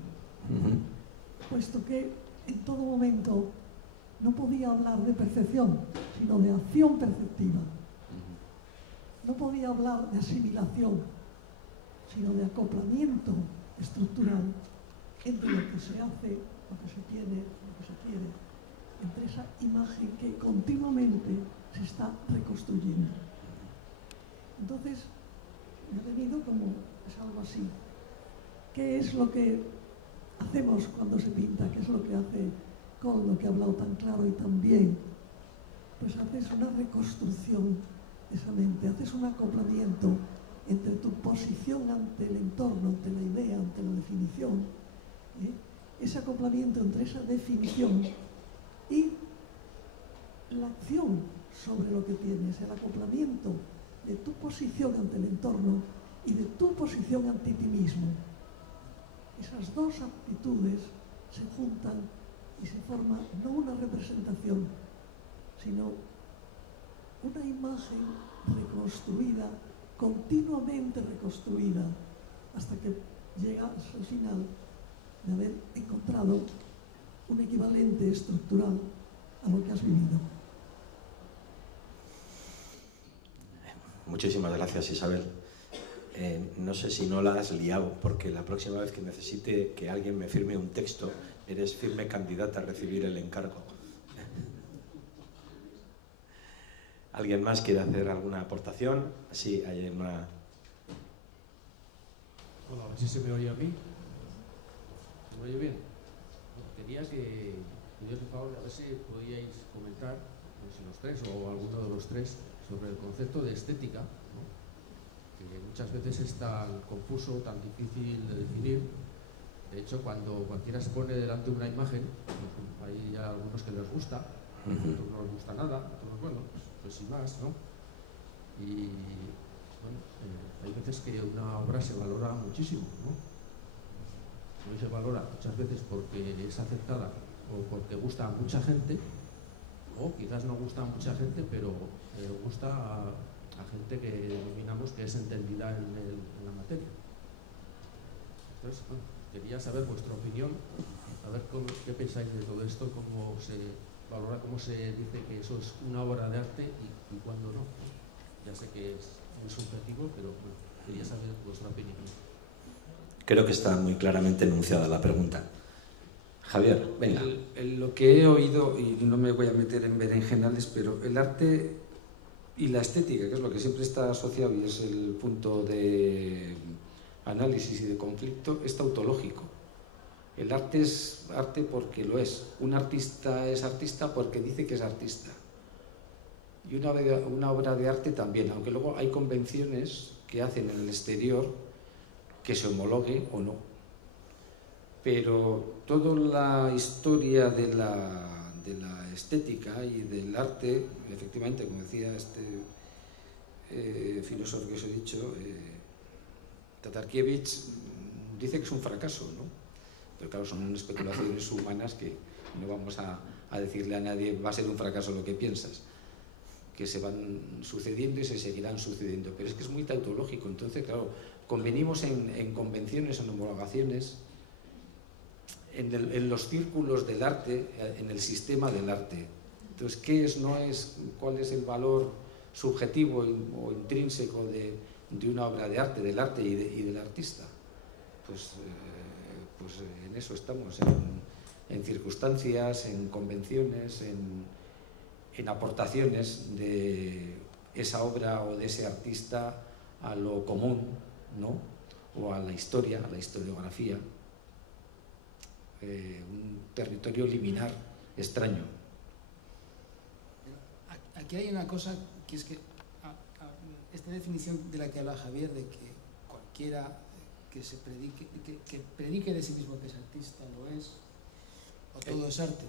Puesto que en todo momento no podía hablar de percepción, sino de acción perceptiva. No podía hablar de asimilación, sino de acoplamiento estructural entre lo que se hace, lo que se tiene, lo que se quiere, entre esa imagen que continuamente se está reconstruyendo. Entonces, me ha venido como, es algo así. ¿Qué es lo que hacemos cuando se pinta? ¿Qué es lo que hace Koldo, que ha hablado tan claro y tan bien? Pues haces una reconstrucción de esa mente, haces un acoplamiento entre tu posición ante el entorno, ante la idea, ante la definición, ese acoplamiento entre esa definición y la acción sobre lo que tienes, el acoplamiento de tu posición ante el entorno y de tu posición ante ti mismo. Esas dos actitudes se juntan y se forma no una representación, sino una imagen reconstruida, continuamente reconstruida, hasta que llegas al final de haber encontrado un equivalente estructural a lo que has vivido. Muchísimas gracias, Isabel. No sé si no la has liado, porque la próxima vez que necesite que alguien me firme un texto, eres firme candidata a recibir el encargo. ¿Alguien más quiere hacer alguna aportación? Sí, hay una... Hola, a ver si se me oye a mí. ¿Se me oye bien? Quería que me por favor, a ver si podíais comentar, no sé si los tres o alguno de los tres, sobre el concepto de estética, ¿no? Que muchas veces es tan confuso, tan difícil de definir. De hecho, cuando cualquiera se pone delante de una imagen, hay ya algunos que les gusta, a otros no les gusta nada, otros, bueno, pues sin más, ¿no? Y bueno, hay veces que una obra se valora muchísimo, ¿no? No se valora muchas veces porque es aceptada o porque gusta a mucha gente, o quizás no gusta a mucha gente, pero gusta a gente que denominamos que es entendida en la materia. Entonces, bueno, quería saber vuestra opinión, a ver qué pensáis de todo esto, cómo se valora, cómo se dice que eso es una obra de arte y cuándo no. Ya sé que es muy subjetivo, pero bueno, quería saber vuestra opinión. Creo que está muy claramente enunciada la pregunta. Javier, venga. Lo que he oído, y no me voy a meter en berenjenales, pero el arte y la estética, que es lo que siempre está asociado y es el punto de análisis y de conflicto, es tautológico. El arte es arte porque lo es. Un artista es artista porque dice que es artista. Y una obra de arte también, aunque luego hay convenciones que hacen en el exterior que se homologue o no. Pero toda la historia de la estética y del arte, efectivamente, como decía este filósofo que os he dicho, Tatarkiewicz, dice que es un fracaso, ¿no? Pero claro, son especulaciones humanas que no vamos a decirle a nadie va a ser un fracaso lo que piensas, que se van sucediendo y se seguirán sucediendo, pero es que es muy tautológico. Entonces, claro, convenimos en convenciones, en homologaciones, en los círculos del arte, en el sistema del arte. Entonces, ¿qué es, no es, cuál es el valor subjetivo o intrínseco de una obra de arte, del arte y del artista? Pues en eso estamos, en circunstancias, en convenciones, en aportaciones de esa obra o de ese artista a lo común, ¿no? O a la historia, a la historiografía. Un territorio liminar extraño. Aquí hay una cosa que es que esta definición de la que habla Javier, de que cualquiera que predique de sí mismo que es artista lo es, o todo es arte.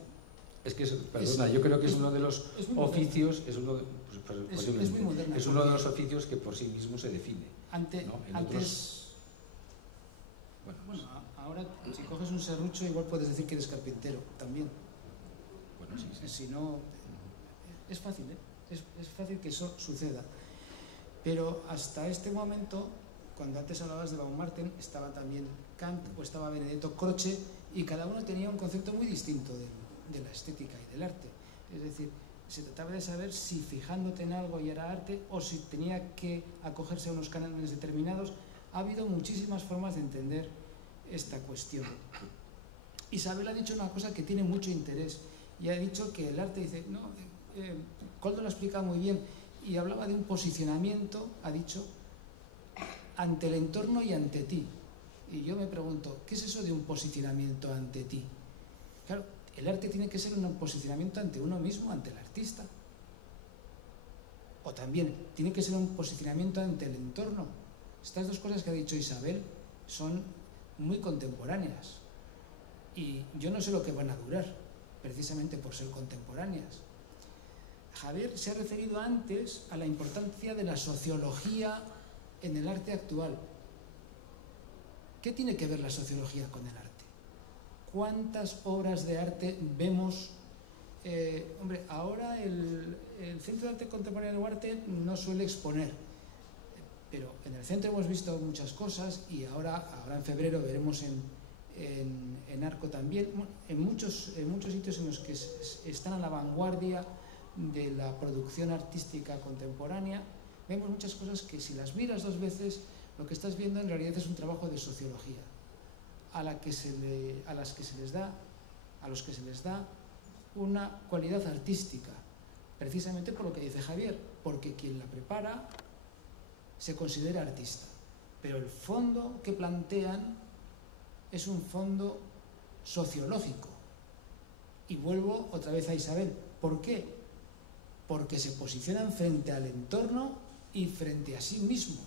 Es que, perdona, yo creo que es uno de los oficios, es uno de los oficios que por sí mismo se define. Antes, bueno, ahora si coges un serrucho igual puedes decir que eres carpintero también. Bueno, sí. Si no, es fácil, es fácil que eso suceda. Pero hasta este momento, cuando antes hablabas de Baumgarten, estaba también Kant o estaba Benedetto Croce, y cada uno tenía un concepto muy distinto de la estética y del arte. Es decir, se trataba de saber si fijándote en algo ya era arte o si tenía que acogerse a unos cánones determinados. Ha habido muchísimas formas de entender esta cuestión. Isabel ha dicho una cosa que tiene mucho interés y ha dicho que el arte, dice, no, Koldo lo ha explicado muy bien y hablaba de un posicionamiento, ha dicho, ante el entorno y ante ti. Y yo me pregunto, ¿qué es eso de un posicionamiento ante ti? Claro, el arte tiene que ser un posicionamiento ante uno mismo, ante el artista. O también tiene que ser un posicionamiento ante el entorno. Estas dos cosas que ha dicho Isabel son muy contemporáneas. Y yo no sé lo que van a durar, precisamente por ser contemporáneas. Javier se ha referido antes a la importancia de la sociología en el arte actual. ¿Qué tiene que ver la sociología con el arte? ¿Cuántas obras de arte vemos? Hombre, ahora el Centro de Arte Contemporáneo de Arte no suele exponer, pero en el centro hemos visto muchas cosas y ahora en febrero veremos en Arco también, en muchos sitios en los que están a la vanguardia de la producción artística contemporánea. Vemos muchas cosas que si las miras dos veces, lo que estás viendo en realidad es un trabajo de sociología, a los que se les da una cualidad artística, precisamente por lo que dice Javier, porque quien la prepara se considera artista, pero el fondo que plantean es un fondo sociológico. Y vuelvo otra vez a Isabel. ¿Por qué? Porque se posicionan frente al entorno y frente a sí mismo.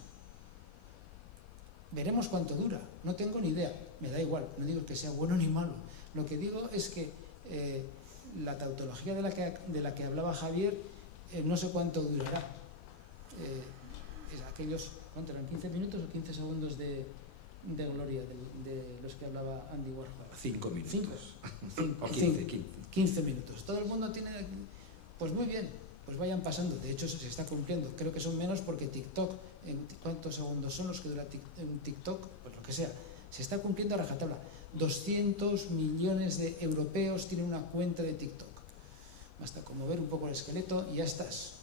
Veremos cuánto dura, no tengo ni idea, me da igual, no digo que sea bueno ni malo. Lo que digo es que la tautología de la que hablaba Javier, no sé cuánto durará. Aquellos, ¿cuánto eran? ¿15 minutos o 15 segundos de gloria de los que hablaba Andy Warhol? 5 minutos. 15 minutos. Todo el mundo tiene... Pues muy bien, pues vayan pasando. De hecho, se está cumpliendo. Creo que son menos porque TikTok, ¿cuántos segundos son los que dura un TikTok? Pues lo que sea. Se está cumpliendo a rajatabla. 200 millones de europeos tienen una cuenta de TikTok. Basta como ver un poco el esqueleto y ya estás.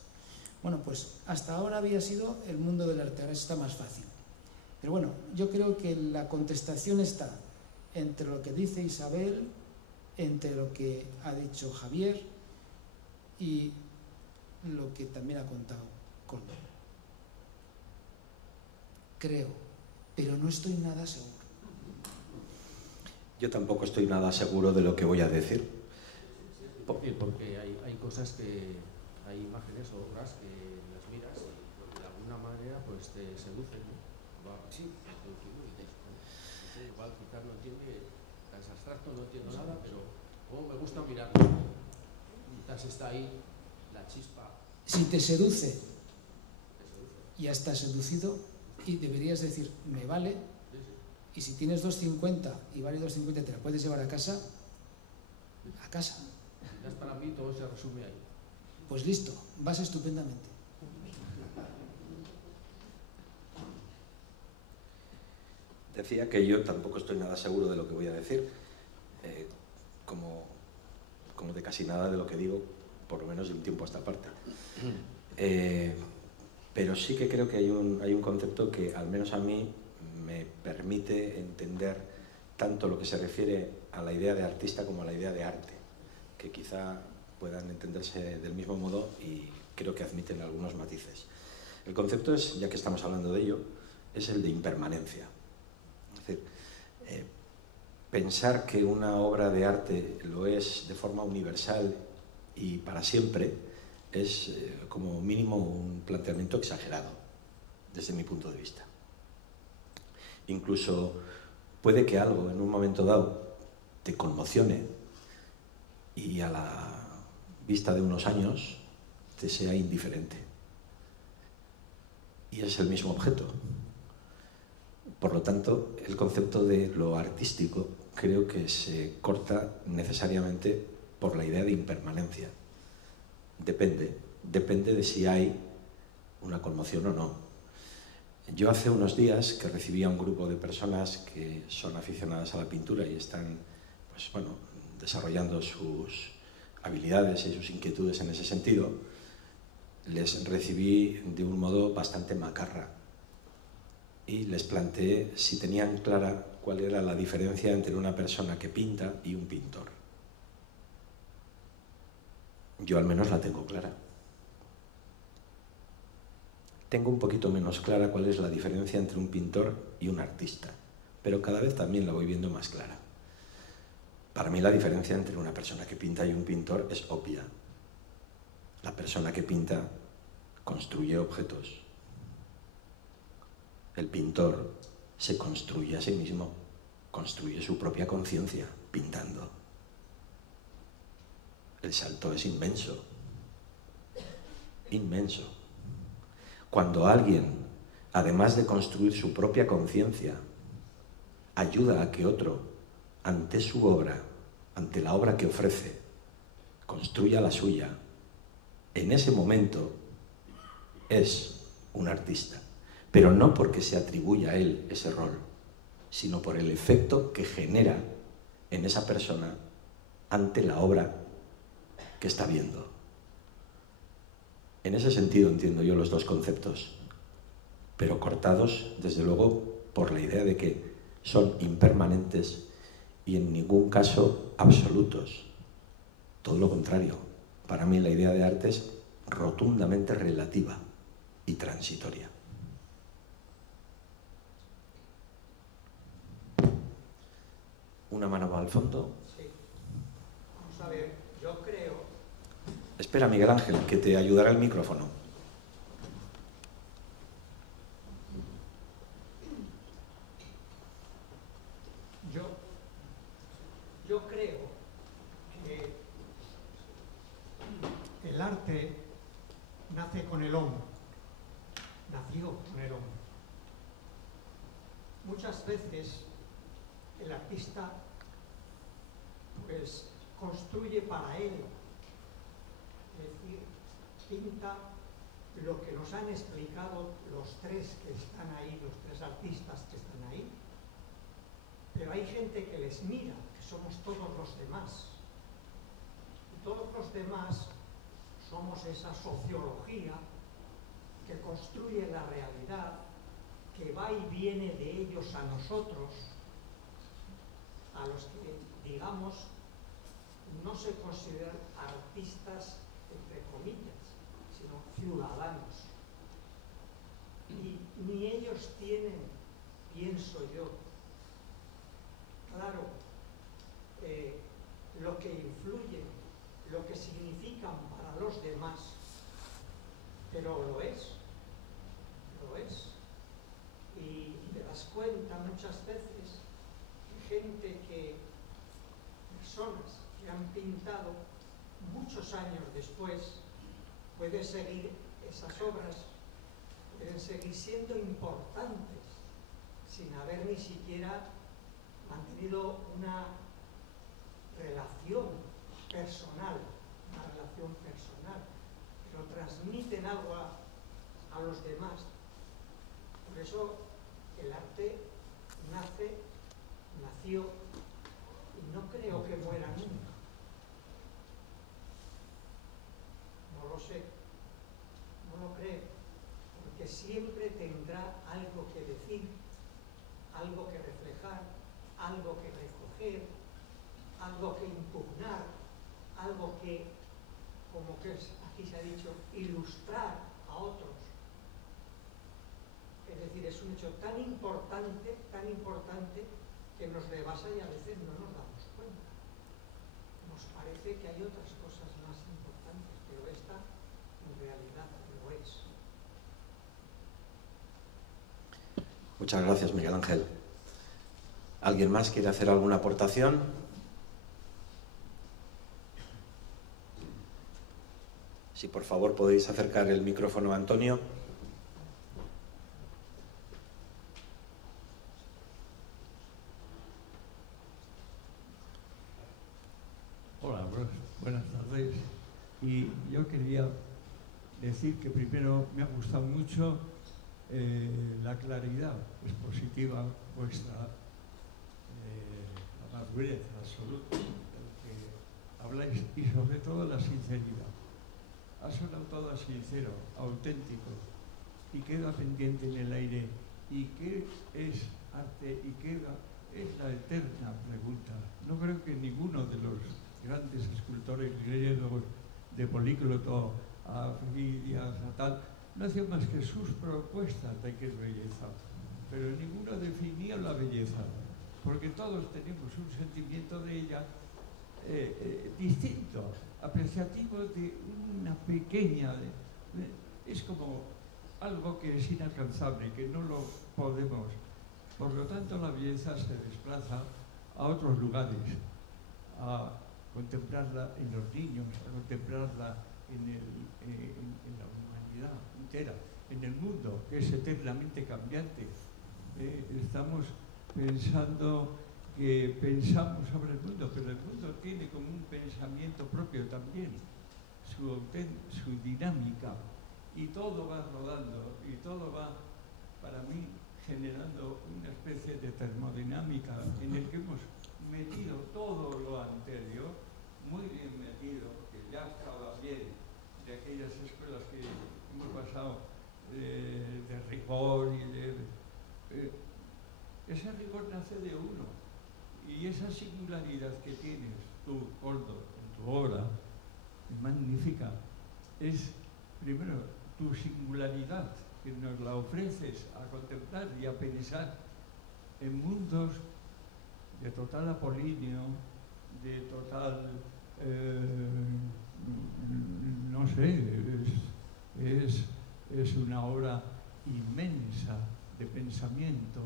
Bueno, pues hasta ahora había sido el mundo del arte, ahora está más fácil. Pero bueno, yo creo que la contestación está entre lo que dice Isabel, entre lo que ha dicho Javier y lo que también ha contado Coldo. Creo, pero no estoy nada seguro. Yo tampoco estoy nada seguro de lo que voy a decir. Porque hay cosas que, hay imágenes o obras que las miras y de alguna manera pues te seducen, ¿no? Sí, igual quizás no entiende, es abstracto, no entiendo nada, pero me gusta mirarlo. Quizás está ahí la chispa. Si te seduce, ya estás seducido y deberías decir, me vale. Y si tienes 2,50 y vale 2,50, te la puedes llevar a casa. A casa. Quizás para mí todo se resume ahí. Pues listo, vas estupendamente. Decía que yo tampoco estoy nada seguro de lo que voy a decir, como de casi nada de lo que digo, por lo menos de un tiempo a esta parte. Pero sí que creo que hay un concepto que al menos a mí me permite entender tanto lo que se refiere a la idea de artista como a la idea de arte, que quizá puedan entenderse del mismo modo y creo que admiten algunos matices. El concepto es, ya que estamos hablando de ello, es el de impermanencia. Es decir, pensar que una obra de arte lo es de forma universal y para siempre es como mínimo un planteamiento exagerado, desde mi punto de vista. Incluso puede que algo en un momento dado te conmocione y a la vista de unos años te sea indiferente. Y es el mismo objeto. Por lo tanto, el concepto de lo artístico creo que se corta necesariamente por la idea de impermanencia. Depende de si hay una conmoción o no. Yo hace unos días que recibí a un grupo de personas que son aficionadas a la pintura y están, pues bueno, desarrollando sus habilidades y sus inquietudes en ese sentido, les recibí de un modo bastante macarra y les planteé si tenían clara cuál era la diferencia entre una persona que pinta y un pintor. Yo al menos la tengo clara. Tengo un poquito menos clara cuál es la diferencia entre un pintor y un artista, pero cada vez también la voy viendo más clara. Para mí la diferencia entre una persona que pinta y un pintor es obvia. La persona que pinta construye objetos. El pintor se construye a sí mismo, construye su propia conciencia pintando. El salto es inmenso, inmenso. Cuando alguien, además de construir su propia conciencia, ayuda a que otro, ante su obra, ante la obra que ofrece, construya la suya, en ese momento es un artista. Pero no porque se atribuya a él ese rol, sino por el efecto que genera en esa persona ante la obra que está viendo. En ese sentido entiendo yo los dos conceptos, pero cortados, desde luego, por la idea de que son impermanentes y en ningún caso absolutos. Todo lo contrario. Para mí la idea de arte es rotundamente relativa y transitoria. Una mano va al fondo. Sí. Vamos a ver, yo creo... Espera, Miguel Ángel, que te ayudará el micrófono. Yo creo que el arte nace con el hombre, nació con el hombre. Muchas veces el artista pues construye para él, es decir, pinta lo que nos han explicado los tres que están ahí, los tres artistas que están ahí, pero hay gente que les mira, que somos todos los demás, y todos los demás somos esa sociología que construye la realidad, que va y viene de ellos a nosotros, a los que, digamos, no se consideran artistas, entre comillas, sino ciudadanos. Y ni ellos tienen, pienso yo, claro, lo que influye, lo que significan para los demás, pero lo es. Y te das cuenta muchas veces que personas que han pintado muchos años después, pueden seguir esas obras, pueden seguir siendo importantes sin haber ni siquiera mantenido una relación personal, pero transmiten algo a los demás. Por eso el arte nació y no creo que muera nunca. No lo sé, no lo creo, porque siempre tendrá algo que decir, algo que reflejar, algo que recoger, algo que impugnar, algo que, como que aquí se ha dicho, ilustrar a otros. Es decir, es un hecho tan importante, que nos rebasa y a veces no nos damos cuenta. Nos parece que hay otras cosas más importantes, pero esta en realidad lo es. Muchas gracias, Miguel Ángel. ¿Alguien más quiere hacer alguna aportación? Si por favor podéis acercar el micrófono a Antonio. Hola, buenas tardes. Y yo quería decir que primero me ha gustado mucho la claridad expositiva vuestra, la madurez absoluta de lo que habláis y sobre todo la sinceridad. Ha sonado todo sincero, auténtico y queda pendiente en el aire. ¿Y qué es arte y qué es la eterna pregunta? No creo que ninguno de los grandes escultores griegos de Polícloto a Fidias, a tal, no hacía más que sus propuestas de qué es belleza. pero ninguno definía la belleza, porque todos tenemos un sentimiento de ella distinto, apreciativo de una pequeña... es como algo que es inalcanzable, que no lo podemos. Por lo tanto, la belleza se desplaza a otros lugares, a contemplarla en los niños, a contemplarla en la humanidad entera, en el mundo, que es eternamente cambiante. Estamos pensando que pensamos sobre el mundo, pero el mundo tiene como un pensamiento propio también, su dinámica, y todo va rodando, y todo va, para mí, generando una especie de termodinámica en el que hemos metido todo lo anterior, muy bien metido, que ya estaba bien, de aquellas escuelas que hemos pasado de rigor y de... ese rigor nace de uno, y esa singularidad que tienes tú, Koldo, en tu obra, es magnífica. Es, primero, tu singularidad, que nos la ofreces a contemplar y a pensar en mundos de total apolinio, de total, no sé, es una obra inmensa de pensamiento.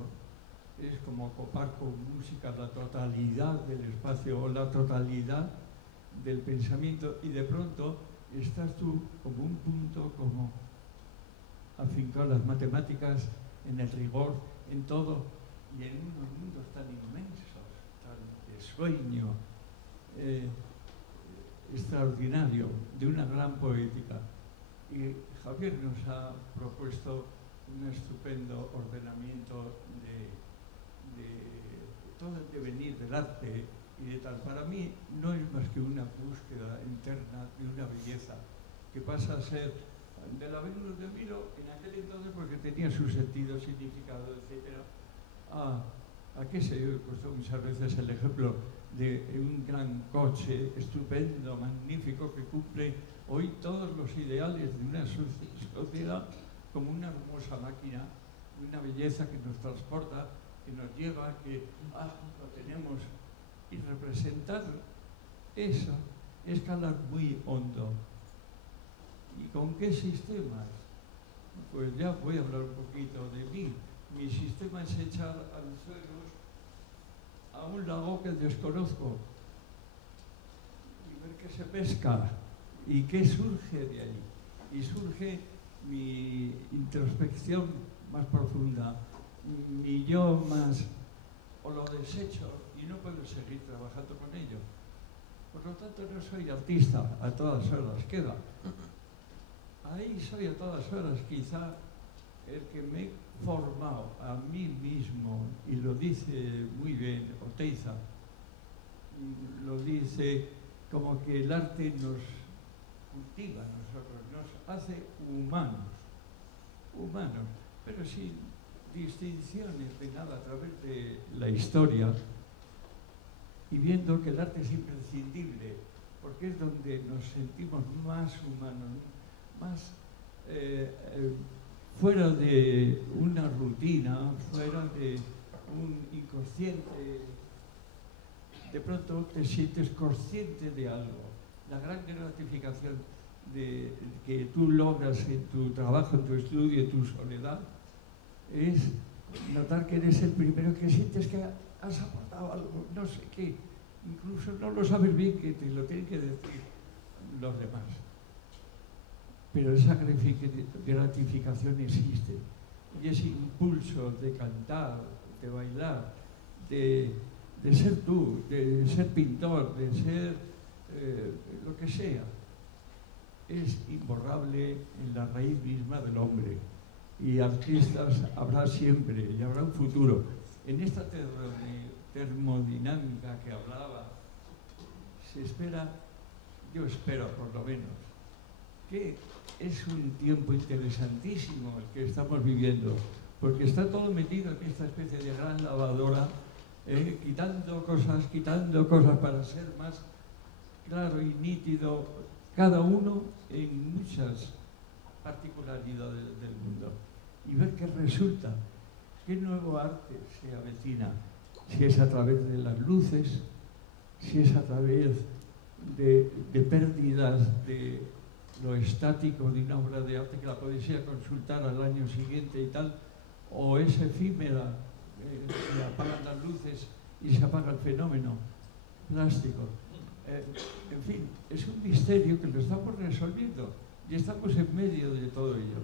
Es como copar con música la totalidad del espacio o la totalidad del pensamiento, y de pronto estás tú como un punto, como afincado las matemáticas, en el rigor, en todo, y en unos mundos tan inmensos, tan de sueño extraordinario, de una gran poética. Y Javier nos ha propuesto un estupendo ordenamiento de todo el devenir del arte y de tal. Para mí no es más que una búsqueda interna de una belleza que pasa a ser de la Venus de Milo en aquel entonces, porque tenía su sentido, significado, etc., a qué sé yo, he puesto muchas veces el ejemplo de un gran coche estupendo, magnífico, que cumple hoy todos los ideales de una sociedad, como una hermosa máquina, una belleza que nos transporta, que nos lleva, que lo tenemos. Y representar eso es calar muy hondo. ¿Y con qué sistemas? Pues ya voy a hablar un poquito de mí. Mi sistema es echar anzuelos a un lago que desconozco y ver qué se pesca y qué surge de allí. Y surge mi introspección más profunda, mi yo más, o lo desecho y no puedo seguir trabajando con ello. Por lo tanto, no soy artista a todas horas, queda. Ahí soy a todas horas quizá el que me he formado a mí mismo, y lo dice muy bien Oteiza, lo dice como que el arte nos cultiva a nosotros, nos hace humanos, pero sin distinciones de nada, a través de la historia, y viendo que el arte es imprescindible, porque es donde nos sentimos más humanos, más fuera de una rutina, fuera de un inconsciente. De pronto te sientes consciente de algo. La gran gratificación que tú logras en tu trabajo, en tu estudio, en tu soledad, es notar que eres el primero que sientes que has aportado algo, no sé qué. Incluso no lo sabes bien, que te lo tienen que decir los demás. Pero esa gratificación existe. Y ese impulso de cantar, de bailar, de ser tú, de ser pintor, de ser lo que sea, es imborrable en la raíz misma del hombre. Y artistas habrá siempre, y habrá un futuro. En esta termodinámica que hablaba, se espera, yo espero por lo menos, que es un tiempo interesantísimo el que estamos viviendo, porque está todo metido en esta especie de gran lavadora, quitando cosas para ser más claro y nítido, cada uno en muchas particularidades del mundo, y ver qué resulta. ¿Qué nuevo arte se avecina? Si es a través de las luces, si es a través de pérdidas de lo estático de una obra de arte que la podéis ir a consultar al año siguiente y tal, o es efímera, se apagan las luces y se apaga el fenómeno plástico. En fin, es un misterio que lo estamos resolviendo y estamos en medio de todo ello.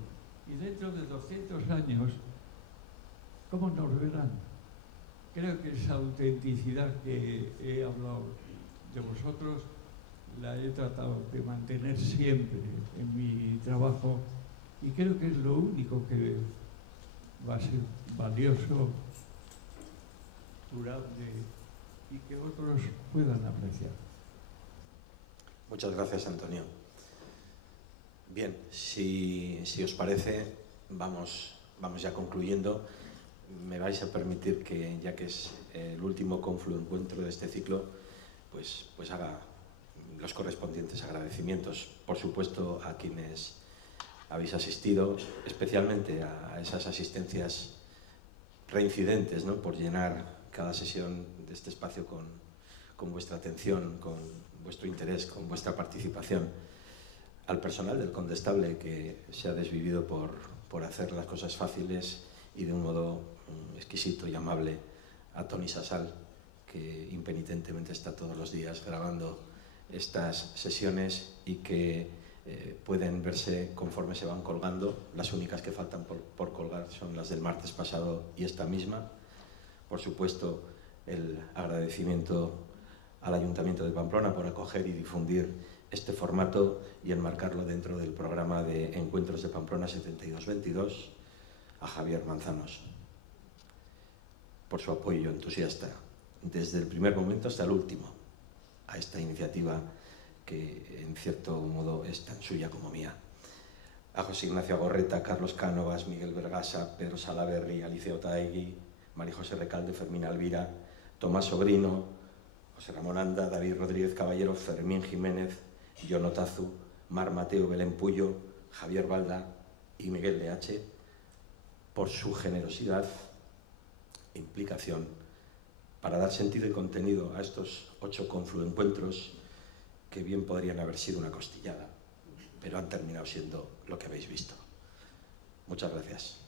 Y dentro de 200 años, ¿cómo nos verán? Creo que esa autenticidad que he hablado de vosotros la he tratado de mantener siempre en mi trabajo y creo que es lo único que va a ser valioso, durable y que otros puedan apreciar. Muchas gracias, Antonio. Bien, si os parece, vamos ya concluyendo. Me vais a permitir que, ya que es el último Confluencuentro de este ciclo, pues haga los correspondientes agradecimientos, por supuesto, a quienes habéis asistido, especialmente a esas asistencias reincidentes, ¿no?, por llenar cada sesión de este espacio con vuestra atención, con vuestro interés, con vuestra participación, al personal del Condestable que se ha desvivido por hacer las cosas fáciles y de un modo exquisito y amable, a Toni Sasal, que impenitentemente está todos los días grabando estas sesiones y que pueden verse conforme se van colgando. Las únicas que faltan por colgar son las del martes pasado y esta misma. Por supuesto, el agradecimiento al Ayuntamiento de Pamplona por acoger y difundir este formato y enmarcarlo dentro del programa de Encuentros de Pamplona 72-22, a Javier Manzanos por su apoyo entusiasta desde el primer momento hasta el último a esta iniciativa que en cierto modo es tan suya como mía. A José Ignacio Agorreta, Carlos Cánovas, Miguel Vergasa, Pedro Salaverry, Alicia Otaegui, María José Recalde, Fermín Alvira, Tomás Sobrino, José Ramón Anda, David Rodríguez Caballero, Fermín Jiménez, Jon Otazu, Mar Mateo, Belén Puyo, Javier Balda y Miguel Leache, por su generosidad e implicación para dar sentido y contenido a estos 8 Confluencuentros que bien podrían haber sido una costillada, pero han terminado siendo lo que habéis visto. Muchas gracias.